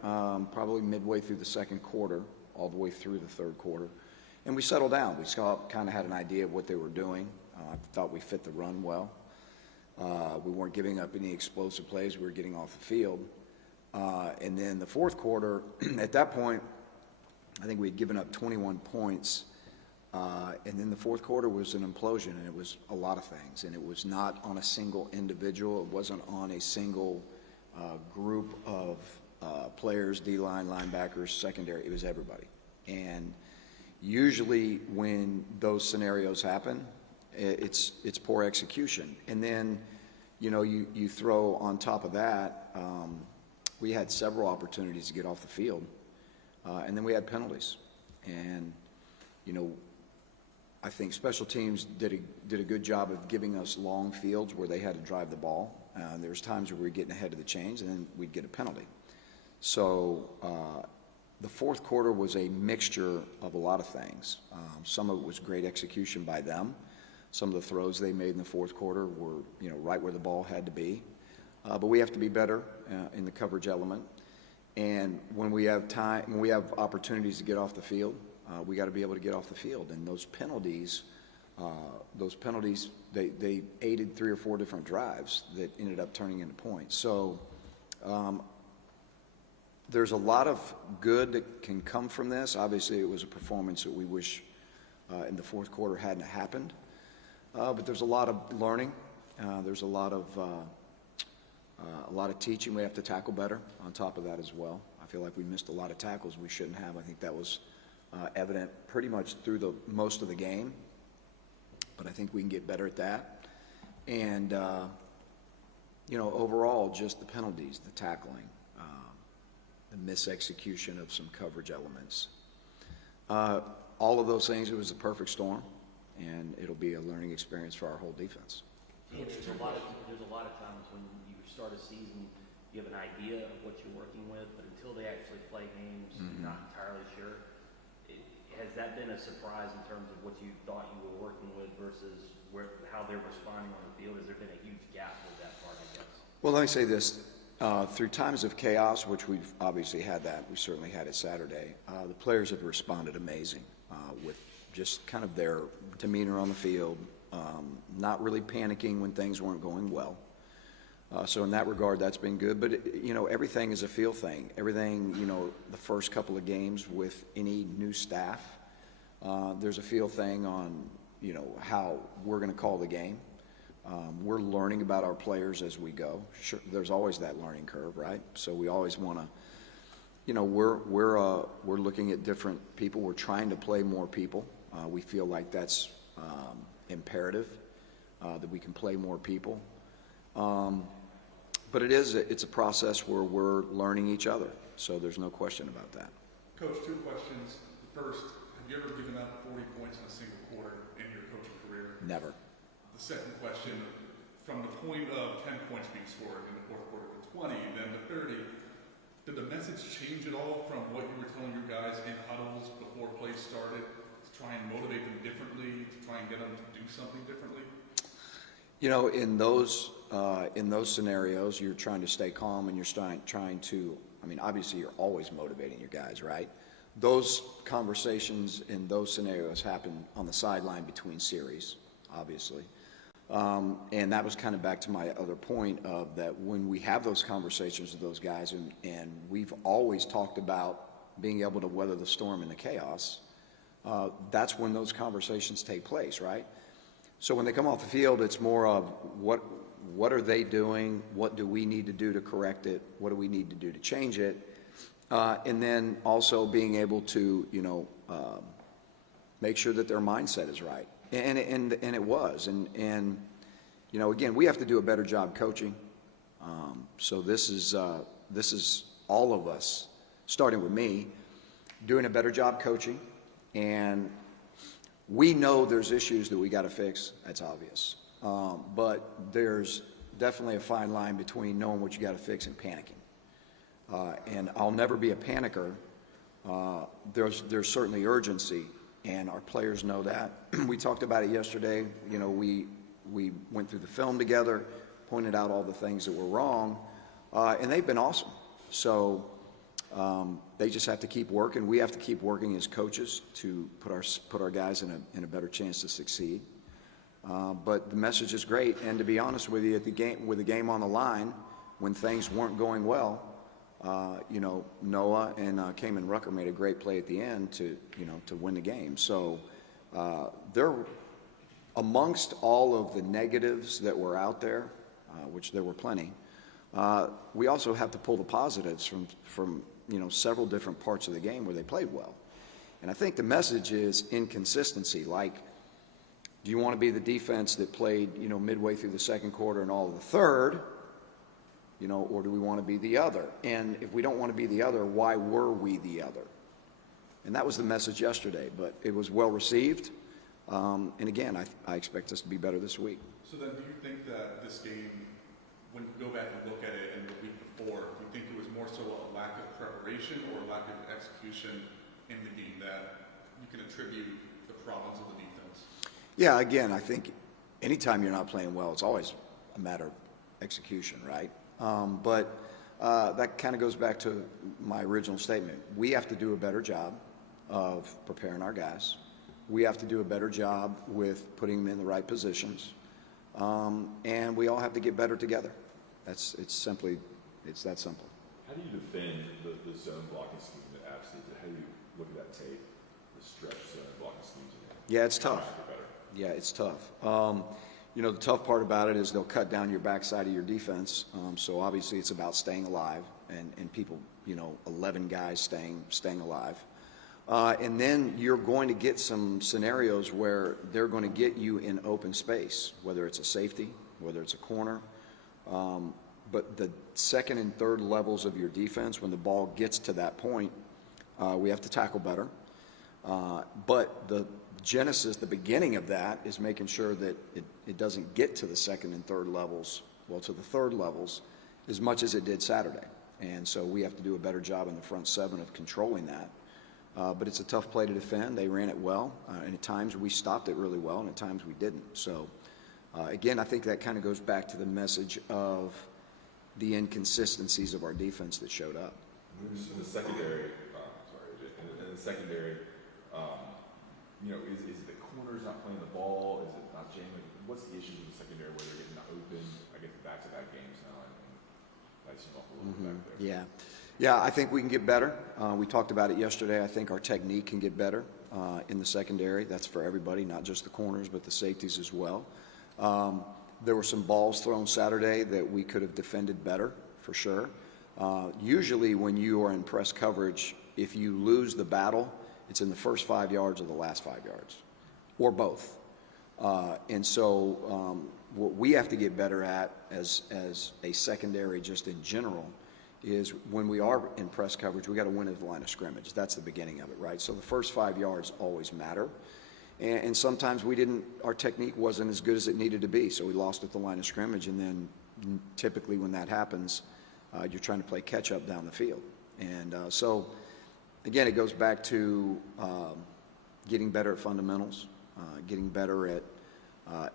probably midway through the second quarter, all the way through the third quarter. And we settled down. We kind of had an idea of what they were doing. I thought we fit the run well. We weren't giving up any explosive plays. We were getting off the field. And then the fourth quarter, at that point, I think we had given up 21 points. And then the fourth quarter was an implosion, and it was a lot of things. And it was not on a single individual. It wasn't on a single group of players, D-line, linebackers, secondary. It was everybody. And usually when those scenarios happen, it's poor execution. And then, you throw on top of that, we had several opportunities to get off the field, and then we had penalties. And, I think special teams did a good job of giving us long fields where they had to drive the ball. There was times where we were getting ahead of the chains, and then we'd get a penalty. So the fourth quarter was a mixture of a lot of things. Some of it was great execution by them. Some of the throws they made in the fourth quarter were, right where the ball had to be. But we have to be better in the coverage element. And when we have opportunities to get off the field, we got to be able to get off the field. And those penalties, they aided 3 or 4 different drives that ended up turning into points. So there's a lot of good that can come from this. Obviously, it was a performance that we wish in the fourth quarter hadn't happened. But there's a lot of learning. There's a lot of teaching. We have to tackle better on top of that as well. I feel like we missed a lot of tackles we shouldn't have. I think that was evident pretty much through most of the game. But I think we can get better at that. And, overall, just the penalties, the tackling, the misexecution of some coverage elements. All of those things, it was a perfect storm, and it'll be a learning experience for our whole defense. Yeah, there's a lot of times when you start a season, you have an idea of what you're working with, but until they actually play games, you're not entirely sure. Has that been a surprise in terms of what you thought you were working with versus how they're responding on the field? Has there been a huge gap with that part, I guess? Well, let me say this. Through times of chaos, which we've obviously had that, we certainly had it Saturday, the players have responded amazing with just kind of their demeanor on the field, not really panicking when things weren't going well. So in that regard, that's been good. But, everything is a feel thing. Everything, the first couple of games with any new staff, there's a feel thing on, how we're going to call the game. We're learning about our players as we go. Sure, there's always that learning curve, right? So we always want to, we're looking at different people. We're trying to play more people. We feel like that's imperative. that we can play more people. But it's a process where we're learning each other, so there's no question about that. Coach, two questions. The first, have you ever given up 40 points in a single quarter in your coaching career? Never. The second question, from the point of 10 points being scored in the fourth quarter to 20, then to 30, did the message change at all from what you were telling your guys in huddles before play started to try and motivate them differently, to try and get them to do something differently? You know, in those scenarios, you're trying to stay calm and you're trying to, I mean, obviously you're always motivating your guys, right? Those conversations in those scenarios happen on the sideline between series, obviously. And that was kind of back to my other point of that when we have those conversations with those guys, and we've always talked about being able to weather the storm and the chaos, that's when those conversations take place, right? So when they come off the field, it's more of what are they doing? What do we need to do to correct it? What do we need to do to change it? And then also being able to, make sure that their mindset is right. And it was. And again, we have to do a better job coaching. So this is all of us, starting with me, doing a better job coaching. And we know there's issues that we got to fix. That's obvious. But there's definitely a fine line between knowing what you got to fix and panicking. And I'll never be a panicker. There's certainly urgency, and our players know that. We talked about it yesterday. We went through the film together, pointed out all the things that were wrong, and they've been awesome. So they just have to keep working. We have to keep working as coaches to put our guys in a better chance to succeed. But the message is great, and to be honest with you, with the game on the line, when things weren't going well, Noah and Kamen Rucker made a great play at the end to win the game. So they're amongst all of the negatives that were out there, which there were plenty. We also have to pull the positives from several different parts of the game where they played well. And I think the message is inconsistency. Like, do you want to be the defense that played midway through the second quarter and all of the third? Or do we want to be the other? And if we don't want to be the other, why were we the other? And that was the message yesterday, but it was well received. And again, I expect us to be better this week. So then do you think that this game, when you go back and look at it and the week before, do you think it was more so a lack of preparation or a lack of execution in the game that you can attribute the problems of the defense? Yeah, again, I think anytime you're not playing well, it's always a matter of execution, right? But that kind of goes back to my original statement. We have to do a better job of preparing our guys. We have to do a better job with putting them in the right positions. And we all have to get better together. It's that simple. How do you defend the zone blocking scheme that App State did? How do you look at that tape, the stretch zone blocking schemes? Yeah, it's tough. Yeah, it's tough. The tough part about it is they'll cut down your backside of your defense. So obviously it's about staying alive and people, 11 guys staying alive. And then you're going to get some scenarios where they're going to get you in open space, whether it's a safety, whether it's a corner. But the second and third levels of your defense, when the ball gets to that point, we have to tackle better. But the genesis, the beginning of that, is making sure that it doesn't get to the second and third levels, to the third levels, as much as it did Saturday. And so we have to do a better job in the front seven of controlling that. But it's a tough play to defend. They ran it well, and at times we stopped it really well, and at times we didn't. So, again, I think that kind of goes back to the message of the inconsistencies of our defense that showed up. In the secondary, in the secondary, is the corners not playing the ball? Is it not jamming? What's the issues in the secondary where they're getting open? I get back-to-back games now, and lights them off a little bit back there. Yeah, I think we can get better. We talked about it yesterday. I think our technique can get better in the secondary. That's for everybody, not just the corners, but the safeties as well. There were some balls thrown Saturday that we could have defended better, for sure. Usually when you are in press coverage, if you lose the battle, it's in the first 5 yards or the last 5 yards, or both. And so what we have to get better at as a secondary just in general is when we are in press coverage, we got to win at the line of scrimmage. That's the beginning of it, right? So the first 5 yards always matter. And sometimes our technique wasn't as good as it needed to be, so we lost at the line of scrimmage. And then typically when that happens, you're trying to play catch up down the field. And so again, it goes back to getting better at fundamentals, getting better at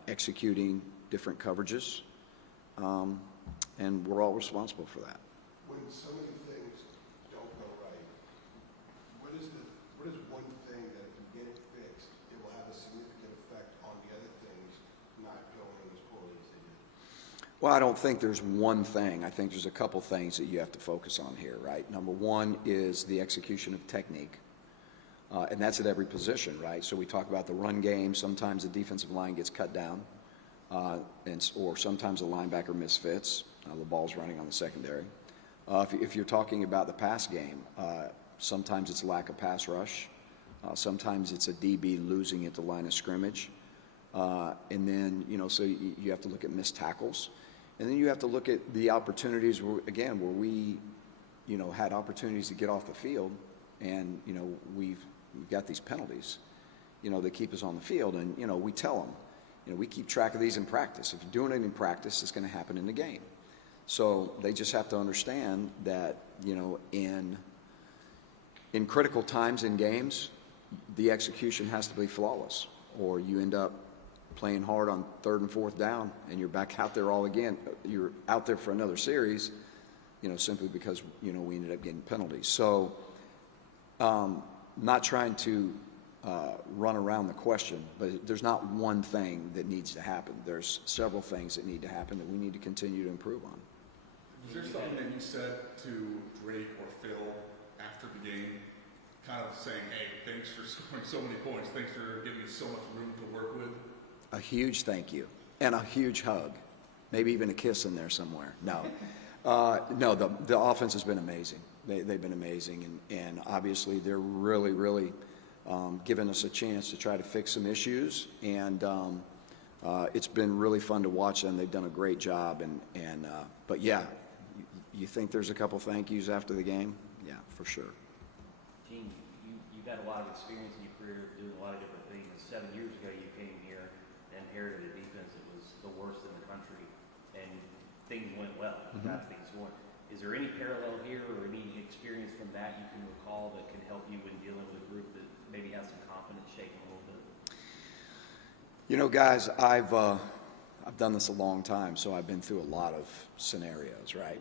executing different coverages, and we're all responsible for that. When so many things don't go right, what is one thing that if you get it fixed, it will have a significant effect on the other things not going as poorly as they did? Well, I don't think there's one thing. I think there's a couple things that you have to focus on here, right? Number one is the execution of technique. And that's at every position, right? So we talk about the run game. Sometimes the defensive line gets cut down, or sometimes the linebacker misfits. The ball's running on the secondary. If you're talking about the pass game, sometimes it's lack of pass rush. Sometimes it's a DB losing at the line of scrimmage. And then, so you have to look at missed tackles. And then you have to look at the opportunities, where we, had opportunities to get off the field. And, we've got these penalties, that keep us on the field. And, we tell them, we keep track of these in practice. If you're doing it in practice, it's going to happen in the game. So they just have to understand that, in critical times in games, the execution has to be flawless, or you end up playing hard on 3rd and 4th down, and you're back out there you're out there for another series, simply because, we ended up getting penalties. So, not trying to run around the question, but there's not one thing that needs to happen. There's several things that need to happen that we need to continue to improve on. Is there something that you said to Drake or Phil after the game, kind of saying, hey, thanks for scoring so many points, thanks for giving us so much room to work with? A huge thank you and a huge hug, maybe even a kiss in there somewhere. No, no, the offense has been amazing. They've been amazing, and obviously they're really, really giving us a chance to try to fix some issues, and it's been really fun to watch them. They've done a great job, but yeah, you think there's a couple thank yous after the game? Yeah, for sure. Gene, you've had a lot of experience in your career doing a lot of different things. 7 years ago, you came here and inherited a defense that was the worst in the country, and things went well. Got things going. Is there any parallel here or any experience from that you can recall that can help you in dealing with a group that maybe has some confidence shaking a little bit? Guys, I've done this a long time, so I've been through a lot of scenarios, right?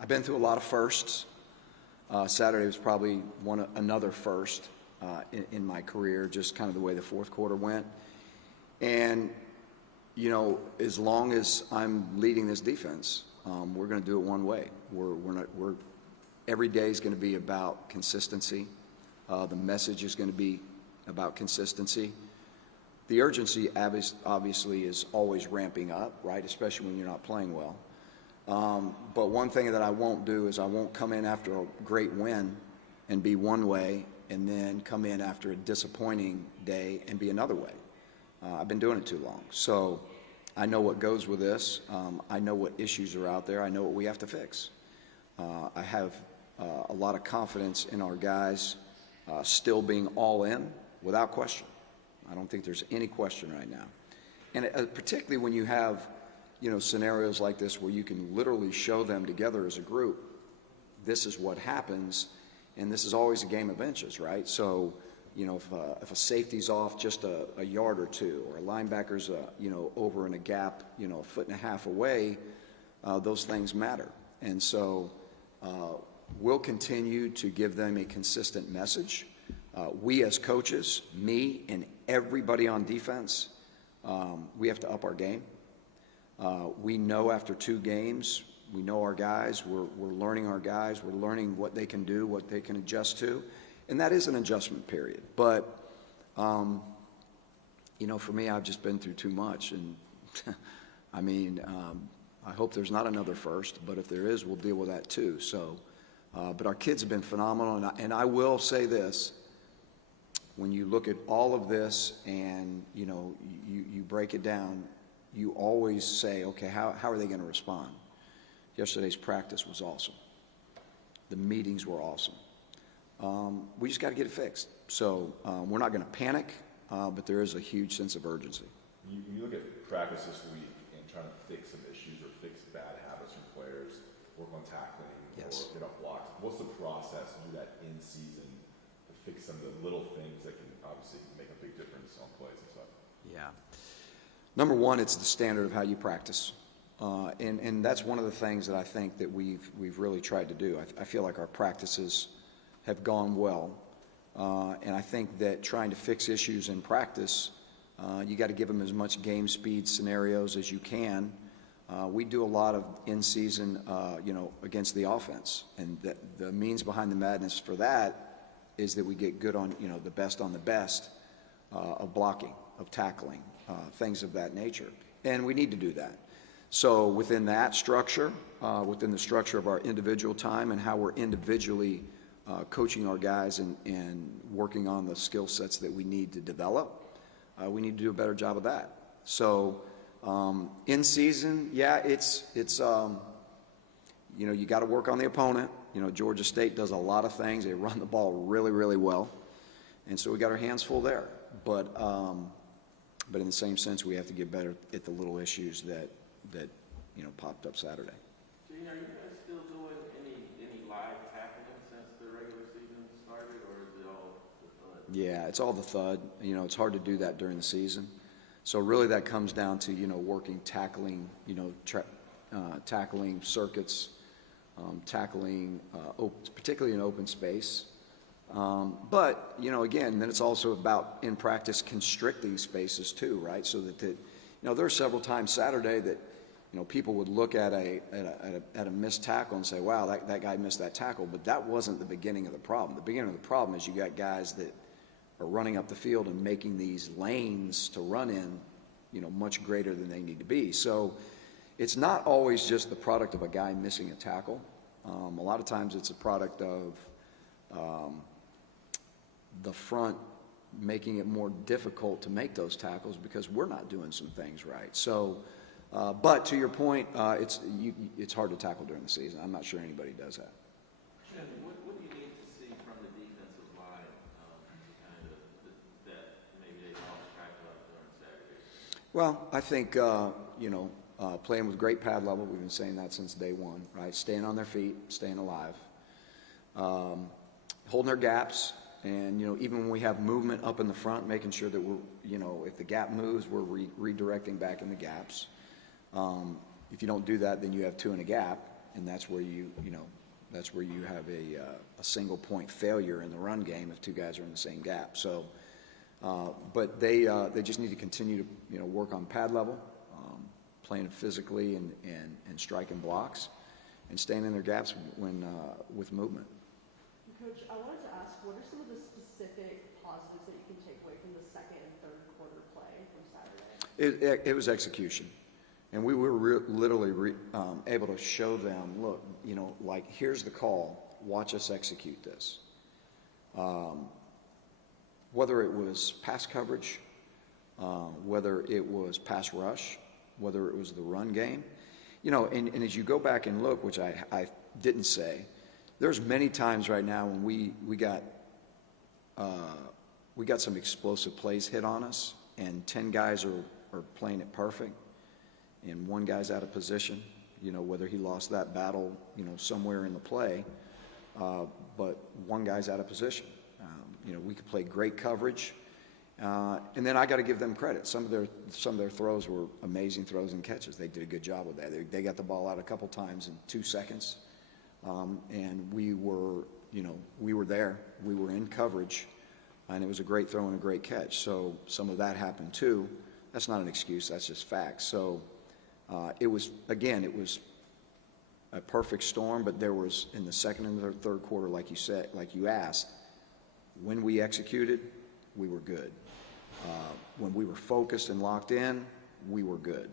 I've been through a lot of firsts. Saturday was probably another first in my career, just kind of the way the fourth quarter went. And, as long as I'm leading this defense, we're going to do it one way. Every day is going to be about consistency. The message is going to be about consistency. The urgency obviously is always ramping up, right? Especially when you're not playing well. But one thing that I won't do is I won't come in after a great win and be one way, and then come in after a disappointing day and be another way. I've been doing it too long. So I know what goes with this. I know what issues are out there. I know what we have to fix. I have a lot of confidence in our guys still being all in without question. I don't think there's any question right now. And particularly when you have, scenarios like this where you can literally show them together as a group, this is what happens, and this is always a game of inches, right? So, if a safety's off just a yard or two, or a linebacker's, over in a gap, a 1.5 feet away, those things matter. And so we'll continue to give them a consistent message. We as coaches, me and everybody on defense, we have to up our game. We know after 2 games, we know our guys, we're learning our guys, we're learning what they can do, what they can adjust to, and that is an adjustment period. But, for me, I've just been through too much, and I hope there's not another first, but if there is, we'll deal with that too. So, but our kids have been phenomenal, and I will say this, when you look at all of this and, you know, you break it down, you always say, okay, how are they going to respond? Yesterday's practice was awesome. The meetings were awesome. We just got to get it fixed. So we're not going to panic, but there is a huge sense of urgency. When you look at practice this week and trying to fix some issues or fix bad habits from players, work on tackling, Yes. or get off blocks, what's the process to do that in season to fix some of the little things that can obviously make a big difference on plays and stuff? Yeah. Number one, it's the standard of how you practice. And that's one of the things that I think that we've really tried to do. I feel like our practices have gone well. And I think that trying to fix issues in practice, you got to give them as much game speed scenarios as you can. We do a lot of in-season, against the offense. And the means behind the madness for that is that we get good on, the best on the best of blocking, of tackling, things of that nature. And we need to do that. So within that structure, within the structure of our individual time and how we're individually coaching our guys and working on the skill sets that we need to develop, we need to do a better job of that. So in season, yeah, it's you got to work on the opponent. Georgia State does a lot of things. They run the ball really, really well. And so we got our hands full there. But in the same sense, we have to get better at the little issues that popped up Saturday. Gene, are you guys still doing any live tackling since the regular season started, or is it all the thud? Yeah, it's all the thud. It's hard to do that during the season. So really that comes down to, working tackling, tackling circuits, tackling, particularly in open space. But, again, then it's also about in practice constricting spaces too, right? So that, there are several times Saturday that, people would look at a missed tackle and say, wow, that guy missed that tackle. But that wasn't the beginning of the problem. The beginning of the problem is you got guys that are running up the field and making these lanes to run in, much greater than they need to be. So it's not always just the product of a guy missing a tackle. A lot of times it's a product of the front making it more difficult to make those tackles because we're not doing some things right. So, but to your point, it's hard to tackle during the season. I'm not sure anybody does that. Shannon, what do you need to see from the defensive line that maybe they lost track of during Saturday? Well, I think, playing with great pad level, we've been saying that since day one, right? Staying on their feet, staying alive, holding their gaps, and, even when we have movement up in the front, making sure that we're, if the gap moves, we're redirecting back in the gaps. If you don't do that, then you have two in a gap, and that's where you have a single point failure in the run game if two guys are in the same gap. So, but they just need to continue to, work on pad level, playing physically and striking blocks, and staying in their gaps with movement. Coach, I wanted to ask, what are some of the specific positives that you can take away from the second and third quarter play from Saturday? It was execution. And we were literally able to show them, look, like, here's the call, watch us execute this. Whether it was pass coverage, whether it was pass rush, whether it was the run game. And as you go back and look, which I didn't say, there's many times right now when we got some explosive plays hit on us, and 10 guys are playing it perfect, and one guy's out of position, whether he lost that battle, somewhere in the play, but one guy's out of position. We could play great coverage, and then I got to give them credit. Some of their throws were amazing throws and catches. They did a good job with that. They got the ball out a couple times in 2 seconds, and we were there. We were in coverage, and it was a great throw and a great catch. So some of that happened too. That's not an excuse. That's just facts. So it was a perfect storm, but there was, in the second and the third quarter, like you said, like you asked, when we executed, we were good. When we were focused and locked in, we were good.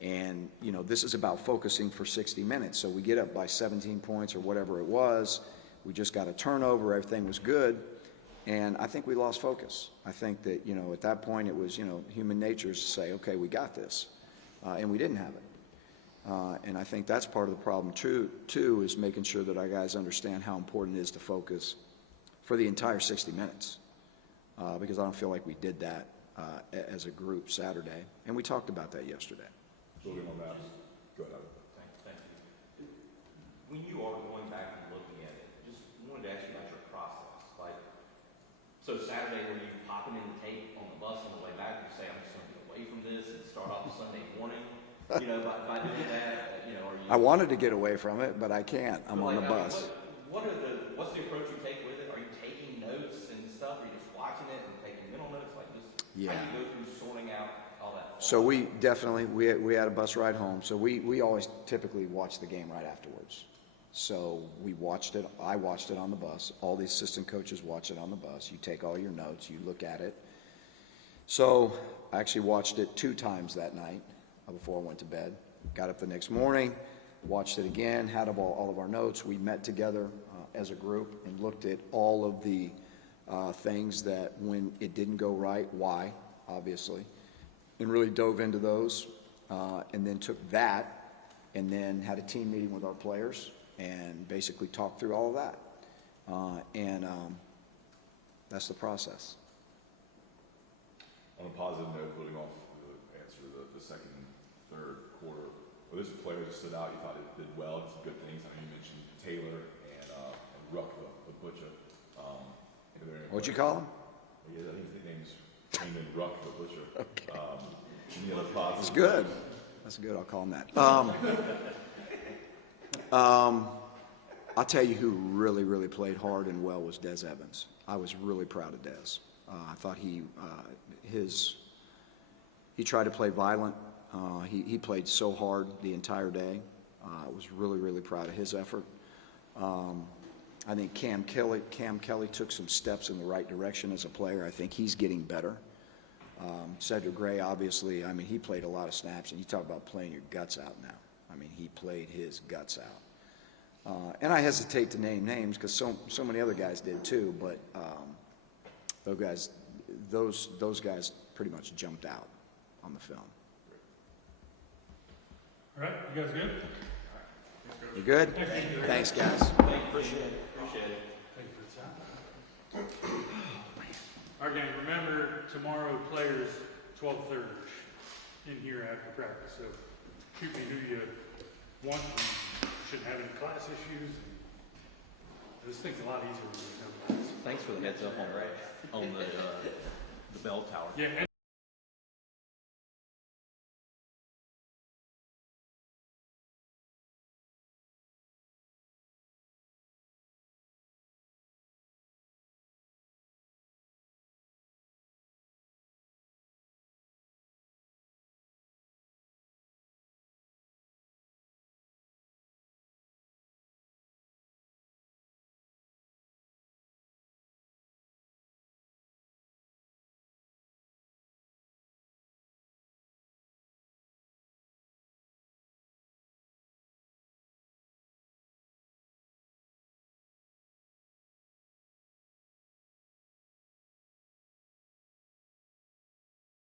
And, this is about focusing for 60 minutes. So we get up by 17 points or whatever it was. We just got a turnover. Everything was good. And I think we lost focus. I think that, you know, at that point it was, you know, human nature is to say, okay, we got this. And we didn't have it. And I think that's part of the problem too, is making sure that our guys understand how important it is to focus for the entire 60 minutes. Because I don't feel like we did that as a group Saturday. And we talked about that yesterday. Building on that, go ahead. Thank you. When you are going back and looking at it, just wanted to ask you about your process. Like, so Saturday, were you popping in the tape on the bus on the way back? You say, I'm just going to get away from this and start off Sunday morning. You know, by doing that, you know, are you? I wanted to get away from it, but I can't. I'm on the bus. What's the approach you take with it? Are you taking notes and stuff? Are you just watching it and taking mental notes? Like, just Yeah. how do you go through sorting out all that? So we definitely, we had a bus ride home, so we always typically watch the game right afterwards. So we watched it, I watched it on the bus, all the assistant coaches watch it on the bus. You take all your notes, you look at it. So I actually watched it 2 times that night before I went to bed. Got up the next morning, watched it again, had all of our notes. We met together as a group and looked at all of the things that when it didn't go right, why, obviously, and really dove into those, and then took that and then had a team meeting with our players and basically talked through all of that. That's the process. On a positive note, building off the answer to the second and third quarter, were there some players that stood out you thought it did well, and some good things? I know you mentioned Taylor and Ruck, the butcher. What'd you call him? Yeah, I think his nickname's Raymond Ruck, the butcher. Okay. Any other positive? That's good. That's good. I'll call him that. I'll tell you who really, really played hard and well was Dez Evans. I was really proud of Dez. I thought he tried to play violent. He played so hard the entire day. I was really, really proud of his effort. I think Cam Kelly took some steps in the right direction as a player. I think he's getting better. Cedric Gray, obviously, I mean, he played a lot of snaps, and you talk about playing your guts out now. I mean, he played his guts out. And I hesitate to name names because so many other guys did too, but those guys pretty much jumped out on the film. All right, you guys good? You good? Thanks, guys. Appreciate it. Thank you for the time. All right, gang, remember tomorrow players 12:30 in here after practice. So shoot me who you want. You shouldn't have any class issues. And this thing's a lot easier when you have class. Thanks for the heads up on the bell tower. Yeah, and